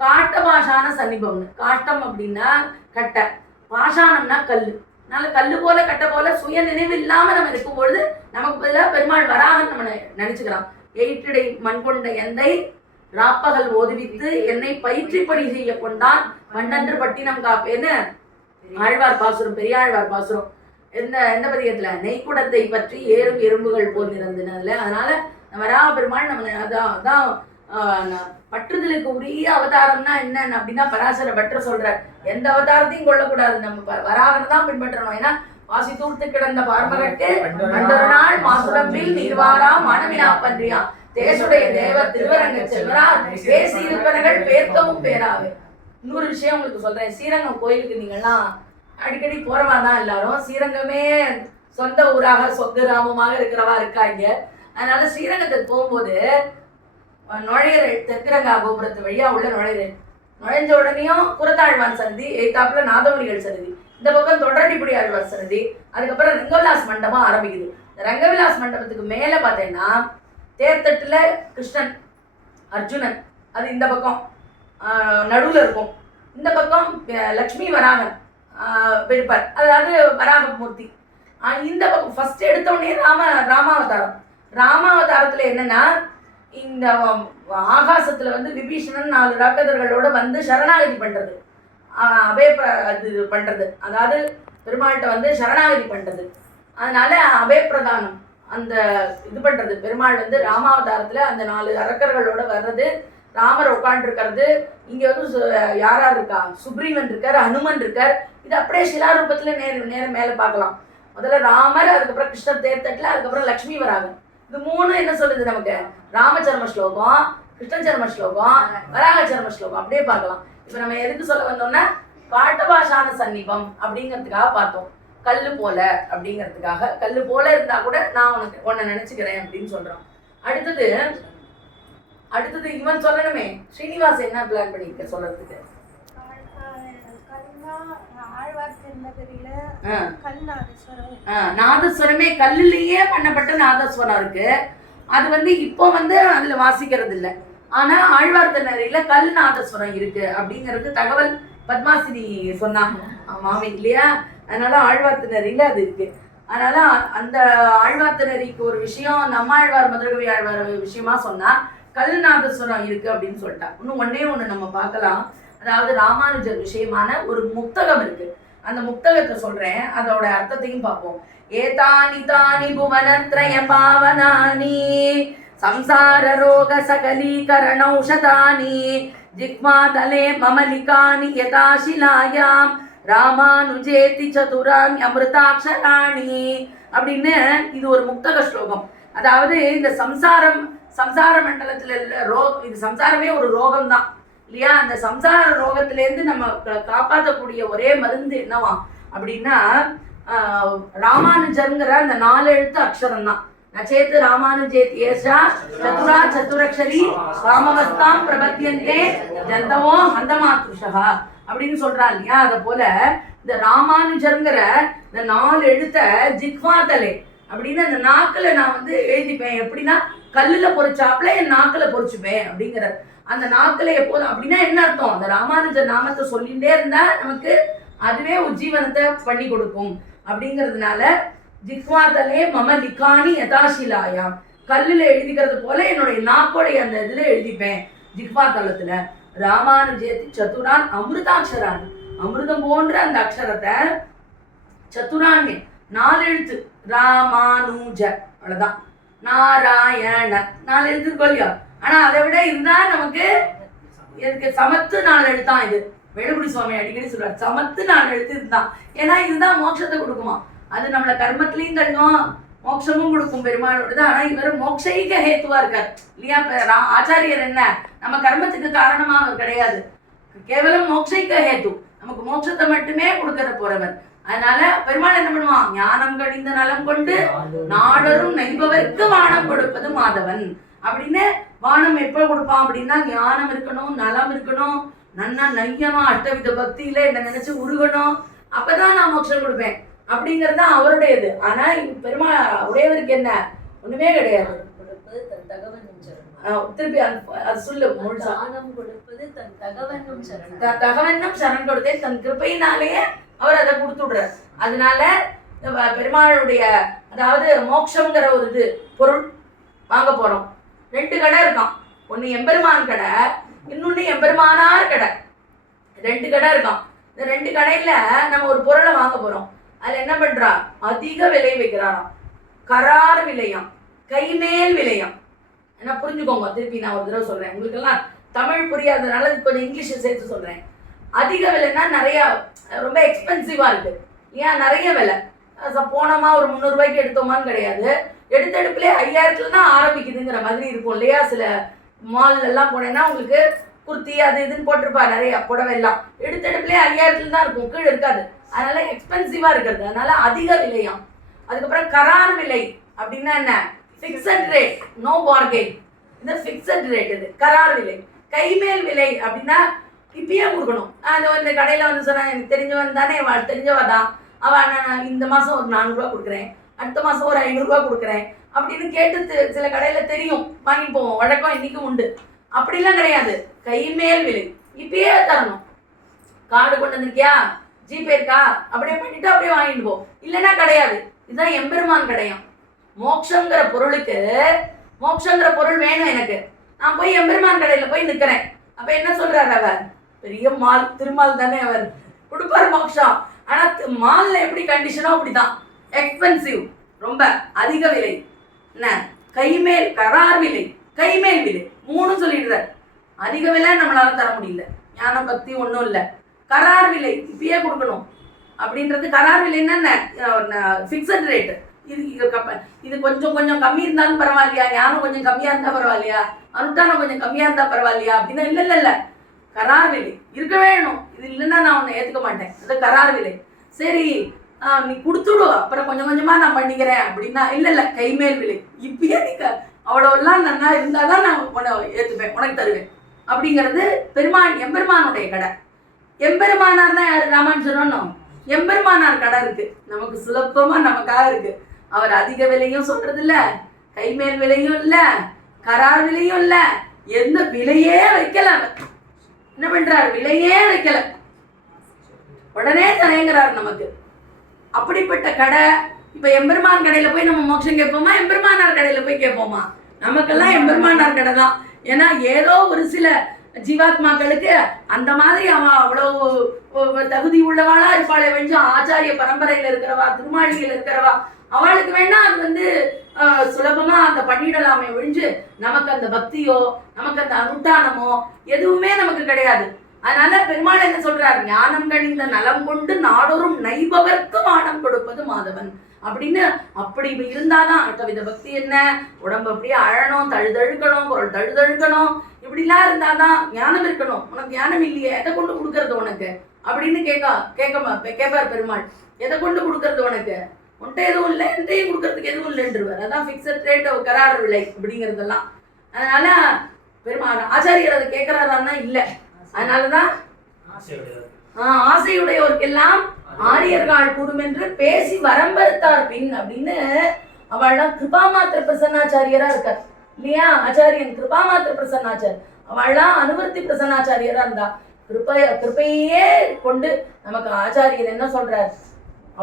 காட்ட பாஷான சன்னிபம்னு. காட்டம் அப்படின்னா கட்ட, பாஷானம்னா கல்லு. அதனால கல்லு போல கட்ட போல சுய நினைவு இல்லாம நம்ம இருக்கும்பொழுது நமக்கு பதிலாக பெருமாள் வராகன்னு நம்ம நினைச்சுக்கலாம். எயிற்றிடை மண் கொண்ட எந்தை ராப்பகல் ஓதுவித்து என்னை பயிற்சிப்படி செய்ய கொண்டான் மண்ணன்று பட்டினம் காப்பேன்னு ஆழ்வார் பாசுரம், பெரியாழ்வார் பாசுரம். எந்த பதிகத்துல? நெய்க்குடத்தை பற்றி ஏறும் எறும்புகள் போல் நிறந்தினதுல. அதனால வராக பெருமாள் நம்ம அதான் பற்றுதலுக்கு உரிய அவதாரம்னா என்னன்னு அப்படின்னா பராசர பற்ற சொல்றார், எந்த அவதாரத்தையும் கொள்ளக்கூடாது, நம்ம வராகனை தான் பின்பற்றணும். ஏன்னா வாசி தூர்த்து கிடந்த பார்மகட்டு மண்டொரு நாள் மாசுடம்பில் நீர்வாரா மாணவினா பன்றியா தேசுடைய தேவர் திருவரங்க செல்வரா பேசி இருப்பனர்கள் பேர்க்கவும் பேராவே. இன்னொரு விஷயம் உங்களுக்கு சொல்றேன். ஸ்ரீரங்கம் கோயிலுக்கு நீங்கள்லாம் அடிக்கடி போறவா தான் எல்லாரும். ஸ்ரீரங்கமே சொந்த ஊராக சொந்த கிராமமாக இருக்கிறவா இருக்காங்க. அதனால ஸ்ரீரங்கத்துக்கு போகும்போது நுழையிற தெற்குரங்கா கோபுரத்து வழியா உள்ள நுழைஞ்ச உடனேயும் குரத்தாழ்வான் சன்னதி, எய்தாப்புல நாதமுனிகள் சன்னதி, இந்த பக்கம் தொடரடிப்படி ஆழ்வார் சன்னதி, அதுக்கப்புறம் ரங்கவிலாஸ் மண்டபம் ஆரம்பிக்குது. ரங்கவிலாஸ் மண்டபத்துக்கு மேல பார்த்தீங்கன்னா தேர்தட்டுல கிருஷ்ணன் அர்ஜுனன், அது இந்த பக்கம் நடுவில் இருக்கும். இந்த பக்கம் லக்ஷ்மி வராகன் இருப்பார், அதாவது வராகமூர்த்தி. இந்த பக்கம் ஃபர்ஸ்ட் எடுத்த உடனே ராமாவதாரம். ராமாவதாரத்துல என்னன்னா, இந்த ஆகாசத்துல வந்து விபீஷணன் 4 ராக்கதர்களோட வந்து சரணாகதி பண்றது, இது பண்றது, அதாவது பெருமாள்கிட்ட வந்து சரணாகதி பண்றது. அதனால அபயப்பிரதானம் அந்த இது பண்றது. பெருமாள் வந்து ராமாவதாரத்துல அந்த 4 அரக்கர்களோட வர்றது, ராமர் உட்காந்துருக்கிறது. இங்க வந்து யாரா இருக்கா, சுக்ரீவன் இருக்கார், ஹனுமன் இருக்கார். இது அப்படியே சிலாரூபத்துல நேரம் மேல பார்க்கலாம். முதல்ல ராமர், அதுக்கப்புறம் கிருஷ்ணர் தேர்தட்டுல, அதுக்கப்புறம் லக்ஷ்மி வராகன். இது 3 என்ன சொல்லுது நமக்கு? ராமச்சர்ம ஸ்லோகம், கிருஷ்ண சர்ம ஸ்லோகம், வராக சர்ம ஸ்லோகம். அப்படியே பார்க்கலாம். இப்ப நம்ம எதுக்கு சொல்ல வந்தோம்னா, காட்டபாஷான சன்னிபம் அப்படிங்கிறதுக்காக பார்த்தோம். கல்லு போல அப்படிங்கிறதுக்காக. கல்லு போல இருந்தா கூட நான் உன்னை நினைச்சுக்கிறேன் அப்படின்னு சொல்றான். அடுத்தது இவன் சொல்லணுமே, ஸ்ரீனிவாஸ் என்ன பிளான் பண்ணிருக்க சொல்றதுக்கு? நாதஸ்வரமே கல்லுலயே பண்ணப்பட்ட நாதஸ்வரம் இருக்கு. அது வந்து இப்போ வந்து அதுல வாசிக்கிறது இல்லை. ஆனா ஆழ்வார் திருநறையில கல் நாதஸ்வரம் இருக்கு அப்படிங்கிறது தகவல் பத்மாசினி சொன்னாங்க மாமி இல்லையா. அதனால ஆழ்வார் திருநறையில அது இருக்கு. அதனால அந்த ஆழ்வார் திருநறிக்கு ஒரு விஷயம் நம்மாழ்வார் மதுரகவி ஆழ்வார் விஷயமா சொன்னா கல் நாதஸ்வரம் இருக்கு அப்படின்னு சொல்லிட்டா. இன்னும் ஒண்ணு நம்ம பார்க்கலாம். அதாவது ராமானுஜர் விஷயமான ஒரு முக்தகம் இருக்கு. அந்த முக்தகத்தை சொல்றேன், அதோட அர்த்தத்தையும் பார்ப்போம். ஏதானி தானி புவனத்ரய பாவனானி ಸಂಸಾರ ರೋಗ ಸಕಲೀಕರಣೌಷಧಾನಿ ಜಿಹ್ವಾತಲೆ ಮಮಲಿಕಾನಿ ಯಥಾಶಿಲಾಯಾம் ராமானுஜேதி சதுராணி அமிர்தாட்சராணி அப்படின்னு இது ஒரு முக்தக ஸ்லோகம். அதாவது இந்த சம்சார மண்டலத்துல இது சம்சாரமே ஒரு ரோகம் தான் இல்லையா? அந்த சம்சார ரோகத்திலேருந்து நம்ம காப்பாற்றக்கூடிய ஒரே மருந்து என்னவா அப்படின்னா ராமானுஜங்கிற அந்த 4 எழுத்து அக்ஷரம் தான். நச்சேத்து ராமானுஜேத் ஏஷா சதுரா சதுரக்ஷரி காமவஸ்தாம் பிரபத்தியந்தே ஜந்தவோ ஹந்தமாத்ருஷா அப்படின்னு சொல்றா இல்லையா? அதை போல இந்த ராமானுஜருங்கிற இந்த 4 எழுத்த ஜிஹ்வாதலே அப்படின்னு அந்த நாக்கில் நான் வந்து எழுதிப்பேன். எப்படின்னா கல்லுல பொறிச்சாப்புல என் நாக்கில் பொறிச்சுப்பேன் அப்படிங்கிற அந்த நாக்கில் எப்போதும். அப்படின்னா என்ன அர்த்தம்? அந்த ராமானுஜர் நாமத்தை சொல்லிகிட்டே இருந்தா நமக்கு அதுவே உஜ்ஜீவனத்தை பண்ணி கொடுக்கும் அப்படிங்கிறதுனால ஜிஹ்வாதலே மம லிகானி யதாசிலாயாம், கல்லுல எழுதிக்கிறது போல என்னுடைய நாக்கோடைய அந்த இதுல எழுதிப்பேன் ஜிஹ்வாதலத்துல. ராமானுஜேதி சதுரான் அமிர்தாட்சரான், அமிர்தம் போன்ற அந்த அக்ஷரத்தை சதுரான் 4 எழுத்து ராமானுஜ அவ்வளவுதான். நாராயண 4 எழுத்து இருக்கும் இல்லையா? ஆனா அதை விட இருந்தா நமக்கு இதுக்கு சமத்து 4 எழுத்தான். இது வேலுக்குடி சுவாமி அடிக்கடி சொல்றாரு, சமத்து 4 எழுத்து இதுதான். ஏன்னா இதுதான் மோட்சத்தை கொடுக்குமா. அது நம்மள கர்மத்திலையும் தள்ளும் மோட்சமும் கொடுக்கும் பெருமாளோடது. ஆனா இவர் மோட்சைக ஹேத்துவா இருக்கார் இல்லையா? ஆச்சாரியர் என்ன நம்ம கர்மத்துக்கு காரணமா அவர் கிடையாது, கேவலம் மோட்சைக ஹேத்து, நமக்கு மோட்சத்தை மட்டுமே கொடுக்கற போறவர். அதனால பெருமாள் என்ன பண்ணுவான்? ஞானம் கடிந்த நலம் கொண்டு நாடரும் நெய்பவருக்கு வானம் கொடுப்பது மாதவன் அப்படின்னு. வானம் எப்ப கொடுப்பான் அப்படின்னா ஞானம் இருக்கணும், நலம் இருக்கணும், நன்னா நையமா அஷ்டவித பக்தியில என்ன நினைச்சு உருகணும், அப்பதான் நான் மோட்சம் கொடுப்பேன் அப்படிங்கிறது தான் அவருடையது. ஆனா பெருமாள் உடையவருக்கு என்ன ஒண்ணுமே கிடையாது. திருப்பி அது சொல்லு முழுசா. தகவன்னும் சரண் கொடுத்தே தன் கிருப்பையினாலேயே அவர் அதை கொடுத்து விடுறார். அதனால பெருமாளுடைய அதாவது மோட்சம்ங்கிற ஒரு இது பொருள் வாங்க போறோம். 2 கடை இருக்கான். ஒன்னு எம்பெருமான் கடை, இன்னொன்னு எம்பெருமானார் கடை. 2 கடை இருக்கான். இந்த 2 கடையில நம்ம ஒரு பொருளை வாங்க போறோம். அதுல என்ன பண்றா? அதிக விலை வைக்கிறாராம். கரார் விலையாம், கைமேல் விலையாம். என்ன புரிஞ்சுக்கோங்க, திருப்பி நான் ஒரு தடவை சொல்றேன். உங்களுக்கு எல்லாம் தமிழ் புரியாததுனால கொஞ்சம் இங்கிலீஷ் சேர்த்து சொல்றேன். அதிக விலைன்னா நிறைய ரொம்ப எக்ஸ்பென்சிவா இருக்கு இல்லையா? நிறைய விலை. போனோமா ஒரு 300 ரூபாய்க்கு எடுத்தோமான்னு கிடையாது. எடுத்தெடுப்புலேயே 5000 தான் ஆரம்பிக்குதுங்கிற மாதிரி இருக்கும் இல்லையா? சில மால் எல்லாம் போனேன்னா உங்களுக்கு குர்த்தி அது இதுன்னு போட்டிருப்பா, நிறைய புடவை எல்லாம் எடுத்தெடுப்புலேயே 5000 தான் இருக்கும், கீழே இருக்காது. அதனால எக்ஸ்பென்சிவா இருக்கிறது, அதனால அதிக விலையாம். அதுக்கப்புறம் கரார் விலை அப்படின்னா என்ன? Fixed rate, no bargain. இது ஃபிக்ஸட் ரேட். இது கரார் விலை. கைமேல் விலை அப்படின்னா இப்பயே கொடுக்கணும். இந்த கடையில் வந்து சொன்னால் எனக்கு தெரிஞ்சவன் தானே, தெரிஞ்சவா தான் அவன், நான் இந்த மாதம் ஒரு 400 ரூபா கொடுக்குறேன், அடுத்த மாதம் ஒரு 500 ரூபா கொடுக்குறேன் அப்படின்னு கேட்டு சில கடையில் தெரியும், வாங்கி போவோம். வழக்கம் இன்றைக்கும் உண்டு. அப்படிலாம் கிடையாது. கைமேல் விலை இப்பயே தரணும். கார்டு கொண்டு வந்திருக்கியா, ஜிபே இருக்கா, அப்படியே பண்ணிட்டு அப்படியே வாங்கிட்டு போ, இல்லைன்னா கிடையாது. இதுதான் எம்பெருமான் கிடையாது. மோட்சங்கிற பொருளுக்கு, மோட்சங்கிற பொருள் வேணும் எனக்கு, நான் போய் எம்பெருமான் கடையில் போய் நிற்கிறேன். அப்போ என்ன சொல்கிறார் அவர்? பெரிய மால், திருமால் தானே அவர், கொடுப்பார் மோட்சம். ஆனால் மாலில் எப்படி கண்டிஷனோ அப்படிதான், எக்ஸ்பென்சிவ், ரொம்ப அதிக விலை. என்ன? கைமேல், கரார் விலை, கைமேல் விலை, 3 சொல்லிடுறார். அதிக விலை நம்மளால தர முடியல, ஞான பக்தி ஒன்றும் இல்லை. கரார் விலை இப்பயே கொடுக்கணும் அப்படின்றது. கரார் விலைன்னா என்ன? Fixed rate. இது கொஞ்சம் கொஞ்சம் கம்மி இருந்தாலும் பரவாயில்லையா, ஞானம் கொஞ்சம் கம்மியாக இருந்தால் பரவாயில்லையா, அனுஷ்டானம் கொஞ்சம் கம்மியாக இருந்தால் பரவாயில்லையா அப்படின்னா இல்லை, கரார் விலை இருக்க வேணும். இது இல்லைன்னா நான் உன்னை ஏற்றுக்க மாட்டேன், அது கரார் விலை. சரி நீ கொடுத்துடு, அப்புறம் கொஞ்சம் கொஞ்சமாக நான் பண்ணிக்கிறேன் அப்படின்னா இல்லை, கைமேல் விலை. இப்பயே நீ அவ்வளோலாம் நல்லா இருந்தால் தான் நான் உன்னை ஏற்றுப்பேன், உனக்கு தருவேன் அப்படிங்கிறது பெருமான், எம்பெருமானுடைய கடை. எம்பெருமானார் தான் யார்? ராமானுஜரணும். எம்பெருமானார் கடை இருக்கு, நமக்கு சுலபமாக நமக்காக இருக்கு. அவர் அதிக விலையும் சொல்றது இல்லை, கைமேல் விலையும் இல்லை, கரார் விலையும் இல்லை, எந்த விலையே வைக்கல. என்ன பண்றார்? விலையே வைக்கல, உடனே தரேங்கிறார் நமக்கு. அப்படிப்பட்ட கடை. இப்ப எம்பெருமான் கடையில போய் நம்ம மோட்சம் கேட்போமா, எம்பெருமானார் கடையில போய் கேட்போமா? நமக்கெல்லாம் எம்பெருமானார் கடை தான். ஏன்னா ஏதோ ஒரு சில ஜீவாத்மாக்களுக்கு அந்த மாதிரி அவன் அவ்வளவு தகுதி உள்ளவாளா இருப்பாளே வெஞ்சம், ஆச்சாரிய பரம்பரையில இருக்கிறவா, திருமாளிகையில் இருக்கிறவா, அவளுக்கு வேணா அது வந்து சுலபமா அந்த பண்ணிடலாமே ஒழிஞ்சு நமக்கு அந்த பக்தியோ நமக்கு அந்த அனுஷ்டானமோ எதுவுமே நமக்கு கிடையாது. அதனால பெருமாள் என்ன சொல்றார், ஞானம் கணிந்த நலம் கொண்டு நாடொரும் நைபவர்க்கு வானம் கொடுப்பது மாதவன் அப்படின்னு. அப்படி இருந்தாதான் அட்டவித பக்தி என்ன, உடம்பு அப்படியே அழணும், தழுதழுக்கணும், குரல் தழுதழுக்கணும், இப்படிலாம் இருந்தாதான் ஞானம் இருக்கணும். உனக்கு ஞானம் இல்லையே, எதை கொண்டு கொடுக்கறது உனக்கு அப்படின்னு கேட்பார் பெருமாள். எதை கொண்டு கொடுக்கறது உனக்கு, உன்ட்ட எதுவும் இல்லை, என்கிட்டையும் கொடுக்கறதுக்கு எதுவும் இல்லைன்றவர். அதான் ஃபிக்ஸட் ரேட் கரார் விலை அப்படிங்கிறதெல்லாம். அதனால பெருமாள் ஆச்சாரியர் அதை கேட்கிறாரான்னா இல்லை. அதனாலதான் ஆசையுடையோருக்கெல்லாம் ஆரியர்கள் கூடும் என்று பேசி வரம்பறுத்தார் பின் அப்படின்னு அவள்லாம் கிருபாமாத்திர பிரசன்னாச்சாரியரா இருக்கார் இல்லையா. ஆச்சாரியன் கிருபாமாத்திர பிரசன்னாச்சார், அவள்லாம் அனுவர்த்தி பிரசன்னாச்சாரியரா இருந்தா. கிருப்பையே கொண்டு நமக்கு ஆச்சாரியர் என்ன சொல்றார்,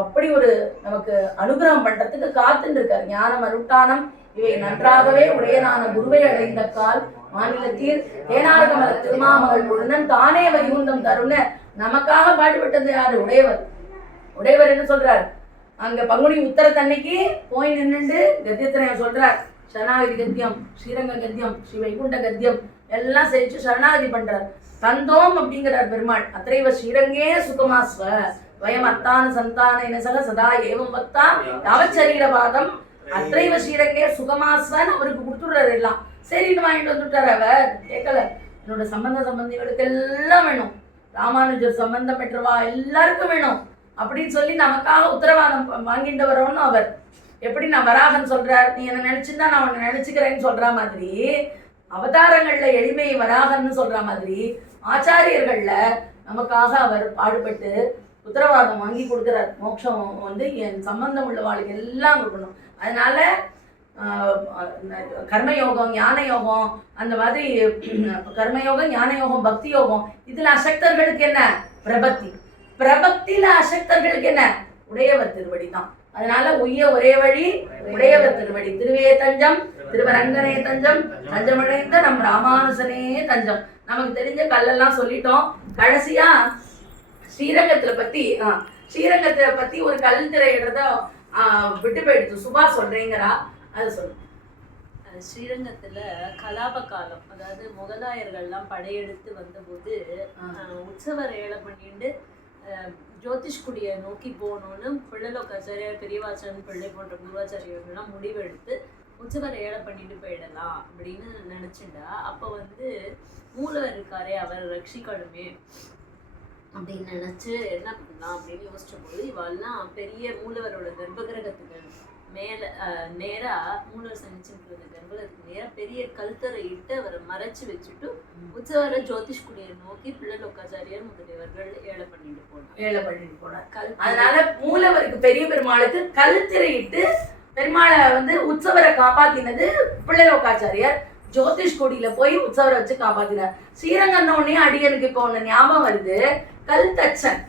அப்படி ஒரு நமக்கு அனுகிரகம் பண்றதுக்கு காத்துட்டு இருக்கார். ஞானம் அருட்டானம் இவை நன்றாகவே உடையனான குருவை அடைந்த கால் மாநிலத்தில் தேனார்கமல திருமாமகள் முழுந்தன் தானே வைகுந்தம் தருண நமக்காக பாடுபட்டது யாரு, உடையவர். உடையவர் என்ன சொல்றார், அங்க பங்குனி உத்தரத்தன்னைக்கு போய் நின்றுண்டு கத்தியத்திரையம் சொல்றார். சரணாகதி கத்தியம், ஸ்ரீரங்க கத்தியம், ஸ்ரீ வைகுண்ட கத்தியம் எல்லாம் சேர்த்து சரணாகதி பண்றார். தந்தோம் அப்படிங்கிறார் பெருமாள். அத்தைவ ஸ்ரீரங்கே சுகமாஸ்வ வயம் அத்தான சந்தான இனசக சதா ஏவம் பக்தா யாவச்சரீரபாதம் அத்தைவ ஸ்ரீரங்கே சுகமாஸ்வன்னு அவருக்கு கொடுத்துடுறாரு எல்லாம். சரின்னு வாங்கிட்டு வந்துட்டார். அவர் கேட்கல, என்னோட சம்பந்திகளுக்கு எல்லாம் வேணும், ராமானுஜர் சம்பந்தம் பெற்றவா எல்லாருக்கும் வேணும் அப்படின்னு சொல்லி நமக்காக உத்தரவாதம் வாங்கிட்டு வரோன்னு அவர். எப்படி நான் வராகன் சொல்றார், நீ என்ன நினைச்சுன்னா நான் உன்னை நினைச்சுக்கிறேன்னு சொல்ற மாதிரி, அவதாரங்கள்ல எளிமை வராகன்னு சொல்ற மாதிரி ஆச்சாரியர்கள்ல நமக்காக அவர் பாடுபட்டு உத்தரவாதம் வாங்கி கொடுக்குறார். மோட்சம் வந்து என் சம்பந்தம் உள்ள வாழ்க்கை எல்லாம் கொடுக்கணும். அதனால கர்மயோகம், ஞான யோகம், அந்த மாதிரி கர்மயோகம், ஞான யோகம், பக்தி யோகம், இதுல அசக்தர்களுக்கு என்ன பிரபக்தி, பிரபக்தியில அசக்தர்களுக்கு என்ன உடையவர் திருவடி தான். அதனால உய்ய ஒரே வழி உடையவர் திருவடி. திருவே தஞ்சம், திருவரங்கனே தஞ்சம், தஞ்சமடைந்த நம் ராமானுசனே தஞ்சம். நமக்கு தெரிஞ்ச கல்லெல்லாம் சொல்லிட்டோம். கடைசியா ஸ்ரீரங்கத்துல பத்தி ஒரு கல் திரையிடுறத விட்டு போயிடுச்சு. சுபா சொல்றீங்களா, அதை சொல்லு. ஸ்ரீரங்கத்துல கலாப காலம், அதாவது முகலாயர்கள்லாம் படையெடுத்து வந்தபோது உற்சவர் ஏழை பண்ணிட்டு ஜோதிஷ்குடியை நோக்கி போகணும்னு பிள்ளைலோக்காச்சாரியார், பெரியவாச்சாரன் பிள்ளை போன்ற குருவாச்சாரியர்கள்லாம் முடிவெடுத்து உற்சவர் ஏழை பண்ணிட்டு போயிடலாம் அப்படின்னு நினைச்சுட்டா, அப்போ வந்து மூலவர் இருக்காரே அவர் ரட்சிக்கணுமே அப்படின்னு நினைச்சு என்ன பண்ணலாம் அப்படின்னு யோசிச்ச போது, இவெல்லாம் பெரிய மூலவரோட கர்ப்பகிரகத்துக்கு மேல நேரா மூலவர் சனிச்சுட்டு கர்ப்பகிரகத்துக்கு நேரா பெரிய கல்தரை இட்டு அவரை மறைச்சு வச்சுட்டு உற்சவரை ஜோதிஷ்குடியை நோக்கி பிள்ளைலோக்காச்சாரியார் முதலியவர்கள் ஏழை பண்ணிட்டு போனார். அதனால மூலவருக்கு பெரிய பெருமாளுக்கு கல்திரை இட்டு பெருமாளை வந்து உற்சவரை காப்பாத்தினது பிள்ளைலோக்காச்சாரியார். ஜோதிஷ்குடியில போய் உற்சவரை வச்சு காப்பாத்தினார். ஸ்ரீரங்கன்ன உடனே அடியனுக்கு இப்போ ஒண்ணு ஞாபகம் வருது, கல் தச்சன்.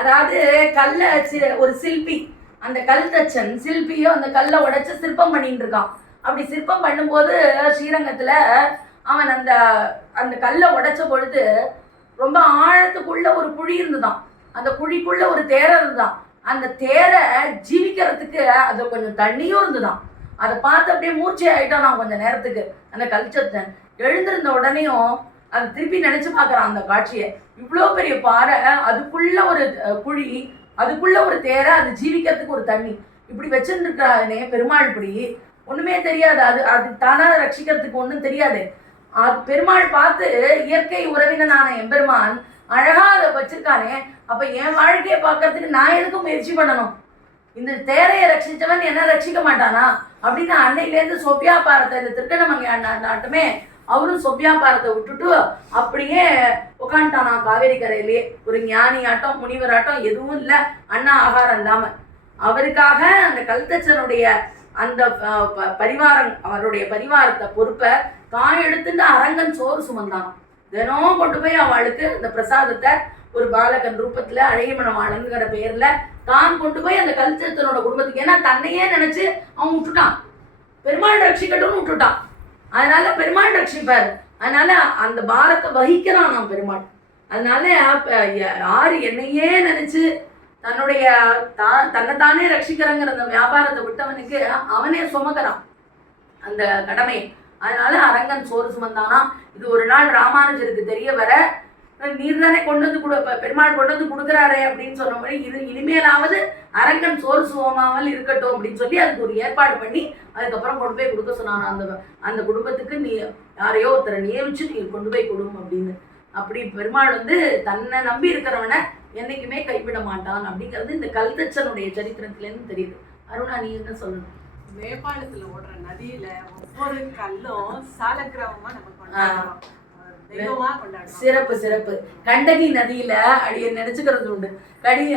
அதாவது கல்ல ஒரு சிற்பி, அந்த கல் தச்சன் சிற்பியோ அந்த கல்லை உடைச்சு சிற்பம் பண்ணிட்டு இருக்கான். அப்படி சிற்பம் பண்ணும்போது ஸ்ரீரங்கத்துல அவன் அந்த அந்த கல்லை உடைச்ச பொழுது ரொம்ப ஆழத்துக்குள்ள ஒரு குழி இருந்துதான். அந்த குழிக்குள்ள ஒரு தேரை இருந்துதான். அந்த தேரை ஜீவிக்கிறதுக்கு அது கொஞ்சம் தண்ணியும் இருந்துதான். அதை பார்த்து அப்படியே மூர்ச்சை ஆயிட்டான் நான் கொஞ்சம் நேரத்துக்கு. அந்த கல்ச்சத்தன் எழுந்திருந்த உடனேயும் அதை திருப்பி நினைச்சு பார்க்கறான் அந்த காட்சியை. இவ்வளோ பெரிய பாறை, அதுக்குள்ள ஒரு குழி, அதுக்குள்ள ஒரு தேரை, அது ஜீவிக்கிறதுக்கு ஒரு தண்ணி, இப்படி வச்சுட்டு இருக்கிறானே பெருமாள். இப்படி ஒண்ணுமே தெரியாது, அது தானா ரட்சிக்கிறதுக்கு ஒன்றும் தெரியாது. அது பெருமாள் பார்த்து இயற்கை உறவினனான எம்பெருமான் அழகா அதை வச்சிருக்கானே, அப்ப என் வாழ்க்கையை பார்க்கறதுக்கு நான் எதுக்கும் முயற்சி பண்ணணும்? இந்த தேரையை ரட்சிச்சவன் என்ன ரட்சிக்க மாட்டானா அப்படின்னு அன்னையிலேருந்து சொப்பியாபாரத்தை, இந்த திருக்கணமங்கை நாட்டுமே அவரும் சொப்பியாபாரத்தை விட்டுட்டு அப்படியே உட்காந்துட்டானா காவேரி கரையிலேயே. ஒரு ஞானி ஆட்டம், முனிவர் ஆட்டம் எதுவும் இல்லை, அண்ணா ஆகாரம் இல்லாம. அவருக்காக அந்த கல்தச்சனுடைய அந்த பரிவாரம், அவருடைய பரிவாரத்தை பொறுப்பை தான் எடுத்துட்டு அரங்கன் சோறு சுமந்தான். தினம் கொண்டு போய் அவளுக்கு அந்த பிரசாதத்தை ஒரு பாலகன் ரூபத்துல அழகிமணவாளன்கிற பேர்ல தான் கொண்டு போய் அந்த கல்ச்சத்தனோட குடும்பத்துக்கு, ஏன்னா தன்னையே நினைச்சு அவன் விட்டுட்டான், பெருமாள் ரட்சிக்கட்டும்னு விட்டுட்டான். அதனால பெருமாள் ரட்சிப்பார். அதனால அந்த பாரத்தை வகிக்கிறான் நாம் பெருமாள். அதனால யாரு என்னையே நினைச்சு தன்னுடைய தன்னைத்தானே ரட்சிக்கிறங்கிற அந்த வியாபாரத்தை விட்டவனுக்கு அவனே சுமக்கிறான் அந்த கடமையை. அதனால அரங்கன் சோறு சுமந்தானா. இது ஒரு நாள் ராமானுஜருக்கு தெரிய வர, நீர் தானே கொண்டு வந்து பெருமாள் கொண்டு வந்து கொடுக்குறாரே அப்படின்னு சொன்னபடி இது இனிமேலாவது அரங்கன் சோறு சுமமாமல் இருக்கட்டும் அப்படின்னு சொல்லி அதுக்கு ஒரு ஏற்பாடு பண்ணி அதுக்கப்புறம் கொண்டு போய் கொடுக்க சொன்னான். அந்த குடும்பத்துக்கு நீ யாரையோ ஒருத்தரை நியமிச்சு நீ கொண்டு போய் கொடுக்கும் அப்படின்னு. அப்படி பெருமாள் வந்து தன்னை நம்பி இருக்கிறவனை என்னைக்குமே கைவிட மாட்டான் அப்படிங்கிறது இந்த கல்தச்சனுடைய சரித்திரத்திலேருந்து தெரியுது. அருணா, நீ என்ன சொல்லணும்? நேபாளத்துல ஓடுற நதியில ஒவ்வொரு கல்லும் சாலக்கிராமமா நம்ம கொண்டாடுறோம், தெய்வமா கொண்டாடுறோம். சிறப்பு சிறப்பு. கண்டகி நதியில அடிய நினைச்சுக்கிறது உண்டு.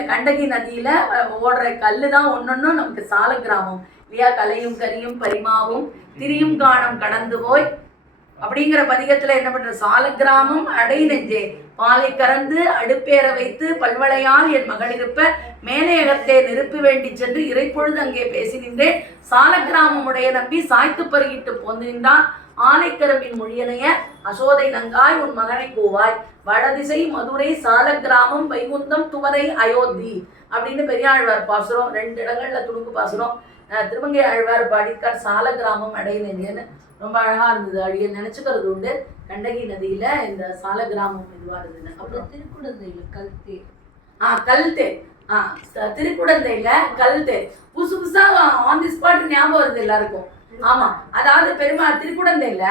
கண்டகி நதியில ஓடுற கல்லு தான் ஒன்னொன்னும் நமக்கு சால கிராமம் இல்லையா? கலையும் கரியும் பரிமாவும் திரியும் காணம் கடந்து போய் அப்படிங்கிற பதிகத்துல என்ன பண்ற, சால கிராமம் அடை நெஞ்சே பாலை கறந்து அடுப்பேற வைத்து பல்வளையால் என் மகளிருப்ப மேலையகத்தே நெருப்பு வேண்டி சென்று இறைப்பொழுது அங்கே பேசி நின்றேன். சால கிராமம் உடைய நம்பி சாய்த்து பருகிட்டு போந்து நின்றான். ஆலைக்கரவின் மொழியனைய அசோதை நங்காய் உன் மகனை கூவாய் வடதிசை மதுரை சால கிராமம் வைகுந்தம் துவரை அயோத்தி அப்படின்னு பெரியாழ்வார் பாசுரம். 2 இடங்கள்ல துணுக்கு பாசுரம். திருமங்கை ஆழ்வார் பாடிக்கார் சால கிராமம் அடை நெஞ்சேன்னு ரொம்ப அழகா இருந்தது. அடிய நினைச்சுக்கிறது உண்டு. கண்டகி நதியில இந்த சால கிராமம் இதுவா இருந்தது. அப்புறம் திருக்குடந்தையில கல்தேர். கல்தேர். திருக்குடந்தையில கல்தேர் புதுசு புதுசா ஆன் தி ஸ்பாட் ஞாபகம் வருது எல்லாருக்கும். ஆமா, அதாவது பெருமாள் திருக்குடந்தையில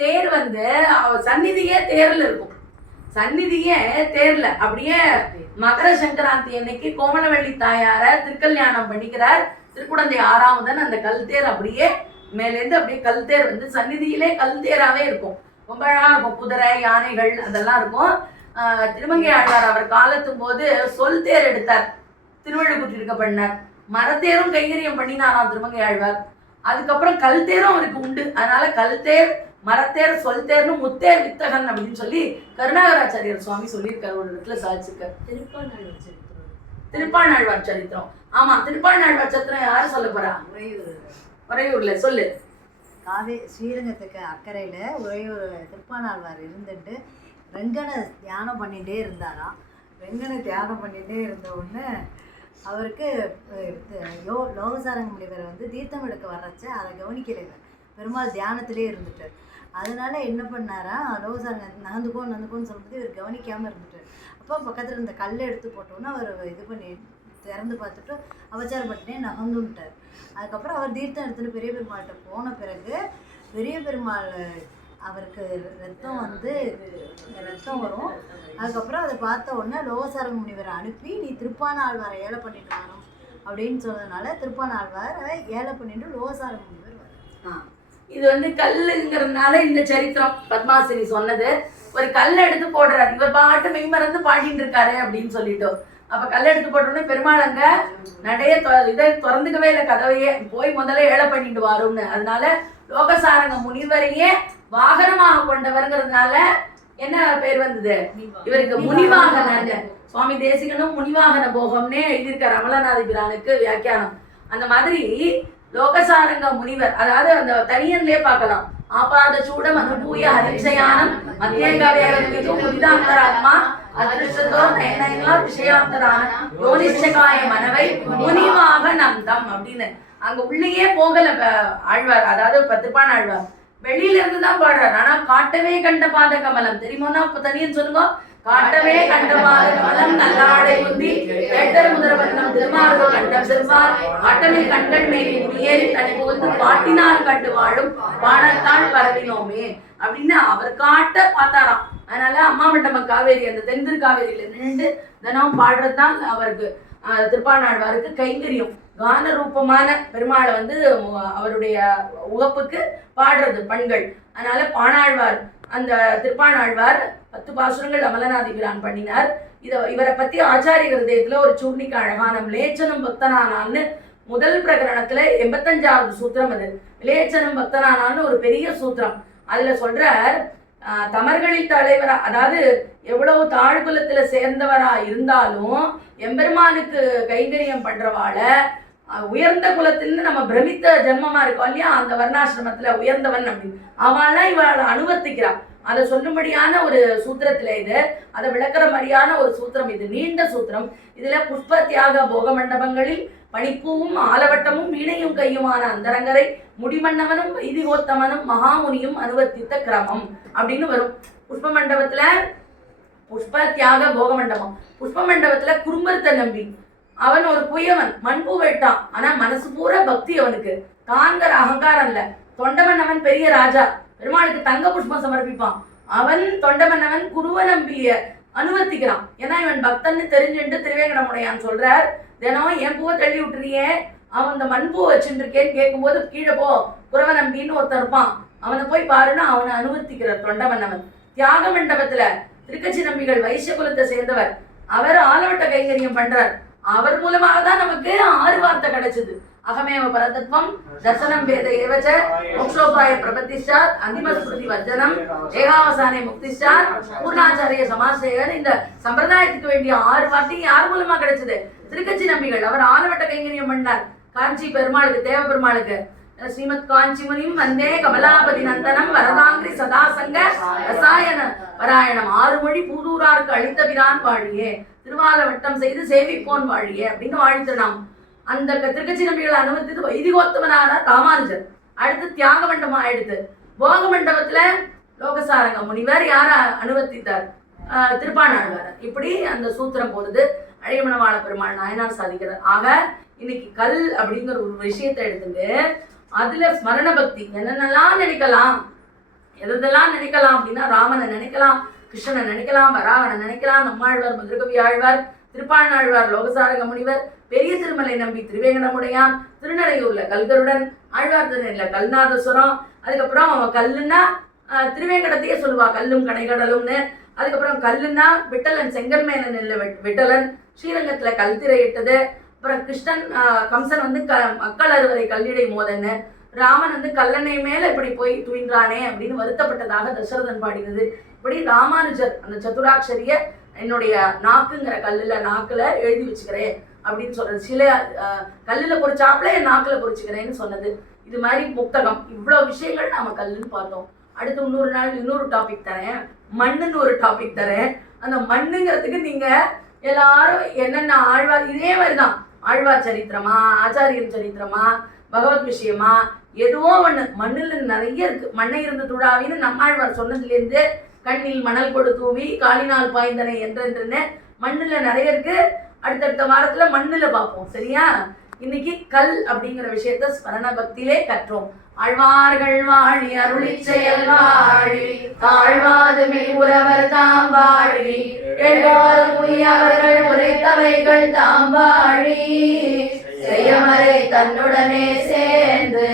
தேர் வந்து சந்நிதியே தேர்ல இருக்கும். சந்நிதியே தேர்ல அப்படியே மகர சங்கராந்தி அன்னைக்கு கோமலவள்ளி தாயார திருக்கல்யாணம் பண்ணிக்கிறார் திருக்குடந்தை 6ஆவதன். அந்த கல்தேர் அப்படியே மேலேருந்து அப்படியே கல்தேர் வந்து சந்நிதியிலே கல்தேராவே இருக்கும். ரொம்ப அழகா இருக்கும். குதிரை யானைகள் அதெல்லாம் இருக்கும். திருமங்கை ஆழ்வார் அவர் காலத்தும் போது சொல் தேர் எடுத்தார், திருவள்ளுக்குற்றிருக்க பண்ணார். மரத்தேரும் கைங்கரியம் பண்ணினாராம் திருமங்கை ஆழ்வார். அதுக்கப்புறம் கல்தேரும் அவருக்கு உண்டு. அதனால கல்தேர், மரத்தேர், சொல் தேர்னு முத்தேர் வித்தகன் அப்படின்னு சொல்லி கருணாகராச்சாரியர் சுவாமி சொல்லியிருக்காரு ஒரு இடத்துல சாதிச்சிருக்கார். திருப்பாணாழ்வார் சரித்திரம். ஆமா, திருப்பாணாழ்வார் சரித்திரம் யாரு சொல்ல போறா? உறையூர்ல சொல்லு. ஸ்ரீரங்கத்துக்கு அக்கறையில உறையூர் திருப்பாணாழ்வார் இருந்துட்டு வெங்கனை தியானம் பண்ணிகிட்டே இருந்தாராம். வெங்கனை தியானம் பண்ணிகிட்டே இருந்த உடனே அவருக்கு லோகசாரங்க முனிவர் வந்து தீர்த்தம் எடுக்க வர்றச்ச அதை கவனிக்கலை. பெருமாள் தியானத்திலே இருந்துட்டார். அதனால என்ன பண்ணாரா, லோகசாரங்க நகந்துக்கோன்னு சொல்லும்போது இவர் கவனிக்காமல் இருந்துட்டார். அப்போ பக்கத்தில் இருந்த கல்லை எடுத்து போட்டோன்னா அவர் இது பண்ணி திறந்து பார்த்துட்டு அவச்சாரப்பட்டுனே நகந்துட்டார். அதுக்கப்புறம் அவர் தீர்த்தம் எடுத்துட்டு பெரிய பெருமாள்கிட்ட போன பிறகு பெரிய பெருமாள் அவருக்கு ரத்தம் வரும். அதுக்கப்புறம் அதை பார்த்த உடனே லோகசாரங்க முனிவரை அனுப்பி நீ திருப்பாணாழ்வாரை ஏழை பண்ணிட்டு வரோம் அப்படின்னு சொன்னதுனால திருப்பாணாழ்வாரை ஏழை பண்ணிட்டு லோகசாரங்க முனிவர் வரும். இது வந்து கல்லுங்கிறதுனால இந்த சரித்திரம் பத்மாசினி சொன்னது. ஒரு கல்லை எடுத்து போடுறாரு, இவர் பாட்டு மெய்மறந்து பாடிட்டு இருக்காரு அப்படின்னு சொல்லிட்டோம். அப்ப கல்லை எடுத்து போட்டோன்னே பெருமாள் அங்க நடைய இதை திறந்துக்கவே இல்லை, கதவையே போய் முதல்ல ஏழை பண்ணிட்டு வாரும்னு. அதனால லோகசாரங்க முனிவரையே வாகனமாக கொண்டவர்ங்கிறதுனால என்ன பேர் வந்தது இவருக்கு? முனிவாகன. சுவாமி தேசிகனும் முனிவாகன போகம்னே எழுதியிருக்கார் அமலநாத பிரானுக்கு வியாக்கியானம். அந்த மாதிரி லோகசாரங்க முனிவர், அதாவது அந்த தனியன்லயே பார்க்கலாம். ஆபாத சூடம் அனுபூய ஹரிசயானம் மத்தியங்கவேரமிகு முனிதாந்தராத்மா அதிருஷ்டதோ நயனயனா விஷயாந்தரான யோனிச்சகாய மனவை முனிவாக நந்தம் அப்படின்னு அங்க உள்ளேயே போகல ஆழ்வார். அதாவது திருப்பாண ஆழ்வார் வெளியில இருந்து தான் பாடுறாரு. ஆனா காட்டவே கண்ட பாத கமலம் தெரியுமோனா தனியன் சொல்லுங்க. காட்டவே கண்ட பாத கமலம் நல்லாடை முந்தி கேட்டர் முதல்வர்ணம் திருமார்பு கண்டம் செல்வார் ஆட்டமில் கண்கள் மேலே முடியேறி தனி புகுந்து பாட்டினால் கண்டு வாழும் பாடத்தால் பரவினோமே அப்படின்னு அவர் காட்ட பார்த்தாராம். அதனால அம்மாவட்டம காவேரி அந்த தென்திரு காவேரியில நின்று தினம் பாடுறதுதான் அவருக்கு திருப்பாணாழ்வாருக்கு கைங்கரியம். கான ரூபமான பெருமாளை வந்து அவருடைய உகப்புக்கு பாடுறது பெண்கள். அதனால பாணாழ்வார் அந்த திருப்பாணாழ்வார் 10 பாசுரங்கள் அமலநாதி பிரான் பண்ணினார். இவரை பத்தி ஆச்சாரிய ஹிருதயத்துல ஒரு சூர்ணிக்கு அழகான விலேச்சனம் பக்தனானான்னு முதல் பிரகரணத்துல 85வது சூத்திரம். அது விலேச்சனம் பக்தனானான்னு ஒரு பெரிய சூத்திரம். அதுல சொல்றார், தமர்களில் தலைவரா, அதாவது எவ்வளவு தாழ்குலத்துல சேர்ந்தவரா இருந்தாலும் எம்பெருமானுக்கு கைங்கரியம் பண்றவாள உயர்ந்த குலத்திலிருந்து நம்ம பிரமித்த ஜென்மமா இருக்கோம் இல்லையா, அந்த வர்ணாசிரமத்துல உயர்ந்தவன் அப்படின்னு அவெல்லாம் இவளை அனுவர்த்திக்கிறான். அதை சொல்லும்படியான ஒரு சூத்திரத்துல இது, அதை விளக்குற மாதிரியான ஒரு சூத்திரம் இது, நீண்ட சூத்திரம். இதுல புஷ்ப தியாக போக மண்டபங்களில் பனிப்பூவும் ஆலவட்டமும் வீணையும் கையுமான அந்தரங்கரை முடிமன்னவனும் வைதிகோத்தமனும் மகாமுனியும் அனுவர்த்தித்த கிரமம் அப்படின்னு வரும். புஷ்ப மண்டபத்துல புஷ்ப தியாக போக மண்டபம். புஷ்ப மண்டபத்துல குறும்பருத்த நம்பி, அவன் ஒரு புயவன், மண்பூ வெட்டான், ஆனா மனசு பூரா பக்தி அவனுக்கு, தான்கிற அகங்காரம் இல்ல. தொண்டமன்னவன் பெரிய ராஜா, பெருமாளுக்கு தங்க புஷ்பம் சமர்ப்பிப்பான். அவன் தொண்டமன்னவன் குருவ நம்பிய அனுவர்த்திக்கிறான். ஏன்னா இவன் பக்தன்னு தெரிஞ்சுட்டு திருவேங்கடமுடையான் சொல்றார், தினம் என் பூவை தள்ளி விட்டுறியே, அவன் இந்த மண்பூ வச்சுட்டு இருக்கேன்னு கேட்கும்போது கீழே போ குறவ நம்பின்னு ஒருத்தன் இருப்பான், அவனை போய் பாருன்னா அவனை அனுவர்த்திக்கிறார் தொண்டமன்னவன். தியாக மண்டபத்துல திருக்கச்சி நம்பிகள் வைசிய குலத்தை சேர்ந்தவர், அவர் ஆலவட்ட கைங்கரியம் பண்றார். அவர் மூலமாக தான் நமக்கு 6 வார்த்தை கிடைச்சது. அகமேவ பரதத்வம் தர்சனம் வேத ஏவச்ச மோக்ஷோபாய பிரபத்திஷ்டாத் அந்திமஸ்மிருதி வர்ஜனம் ஏகாவசானே முக்திஷ்டாத் பூர்ணாச்சாரிய சமாசேகர். இந்த சம்பிரதாயத்துக்கு வேண்டிய 6 வார்த்தையும் யார் மூலமா கிடைச்சது? திருக்கச்சி நம்பிகள். அவர் ஆலவட்ட கைங்கரியம் பண்ணார் காஞ்சி பெருமாளுக்கு, தேவ பெருமாளுக்கு. ஸ்ரீமத் காஞ்சிமுனியும் வந்தே கமலாபதி நந்தனம் வரதாங்கிரி சதாசங்க ரசாயன பராயணம் 6 மொழி பூதூராருக்கு அளித்த பிரான் வாழியே, திருவால வட்டம் செய்து சேவிப்போன் வாழியே அப்படின்னு வாழ்த்துனாம். அந்த திருக்கச்சி நம்பிகளை அனுமதித்து வைதிகோத்தமனான ராமானுஜர். அடுத்து தியாக மண்டபம் ஆயிடுத்து. போக மண்டபத்துல லோகசாரங்க முனிவர் யார அனுவர்த்தித்தார்? திருப்பாணாழ்வார். இப்படி அந்த சூத்திரம் போகுது. அழியமணவாள பெருமாள் நாயனார் சாதிக்கிறார். ஆக இன்னைக்கு கல் அப்படிங்கிற ஒரு விஷயத்தை எடுத்துட்டு அதுல ஸ்மரண பக்தி என்னென்னலாம் நினைக்கலாம், எதெல்லாம் நினைக்கலாம் அப்படின்னா, ராமனை நினைக்கலாம், கிருஷ்ணனை நினைக்கலாம், வராகனை நினைக்கலாம், நம்மாழ்வார், மதுரகவி ஆழ்வார், திருப்பாணாழ்வார், லோகசாரக முனிவர், பெரிய திருமலை நம்பி, திருவேங்கடமுடையான், திருநறையூர்ல கல்கருடன், ஆழ்வார் திருநெல்ல கல்நாதசுரம். அதுக்கப்புறம் கல்லுன்னா திருவேங்கடத்தையே சொல்லுவா, கல்லும் கனைகடலும்னு. அதுக்கப்புறம் கல்லுன்னா விட்டலன், செங்கல்மேனன் இல்ல விட்டலன், ஸ்ரீரங்கத்துல கல் திரையிட்டது. அப்புறம் கிருஷ்ணன், கம்சன் வந்து மக்கள் அறுவரை கல்லிடை மோதன்னு, ராமன் வந்து கல்லணை மேல இப்படி போய் துயின்றானே அப்படின்னு வருத்தப்பட்டதாக தசரதன் பாடினது. இப்படி ராமானுஜர் அந்த சதுராட்சரிய என்னுடைய நாக்குங்கிற நாக்குல எழுதி வச்சுக்கிறேன் அப்படின்னு சொல்றது. சில கல்லுல பொறிச்சாப்புல என் நாக்குல பொறிச்சுக்கிறேன்னு சொன்னது. இது மாதிரி முக்தகம், இவ்வளவு விஷயங்கள் நாம கல்லுன்னு பார்த்தோம். அடுத்து இன்னொரு நாள் இன்னொரு டாபிக் தரேன், மண்ணுன்னு ஒரு டாபிக் தரேன். அந்த மண்ணுங்கிறதுக்கு நீங்க எல்லாரும் என்னென்ன ஆழ்வார், இதே மாதிரிதான் ஆழ்வார் சரித்திரமா, ஆச்சாரியன் சரித்திரமா, பகவத் விஷயமா, எதுவோ ஒண்ணு மண்ணுல நிறைய இருக்கு. மண்ணை இருந்து துடாவின்னு நம்மாழ்வார் சொன்னதுல இருந்து கண்ணில் மணல் கொடு தூவி காலினால் பாய்ந்தனை என்றென்றுன்னு மண்ணுல நிறைய இருக்கு. அடுத்தடுத்த வாரத்துல மண்ணுல பார்ப்போம். சரியா? இன்னைக்கு கல் அப்படிங்கிற விஷயத்த ஸ்மரண பக்தியிலே கற்றோம். ஆழ்வார்கள் வாழி அருளி செயல் வாழி தாழ்வாது மிகுரவர் தாம் வாழி அவர்கள் உரைத்தவைகள் தாம் வாழி செய்யமறை தன்னுடனே சேர்ந்து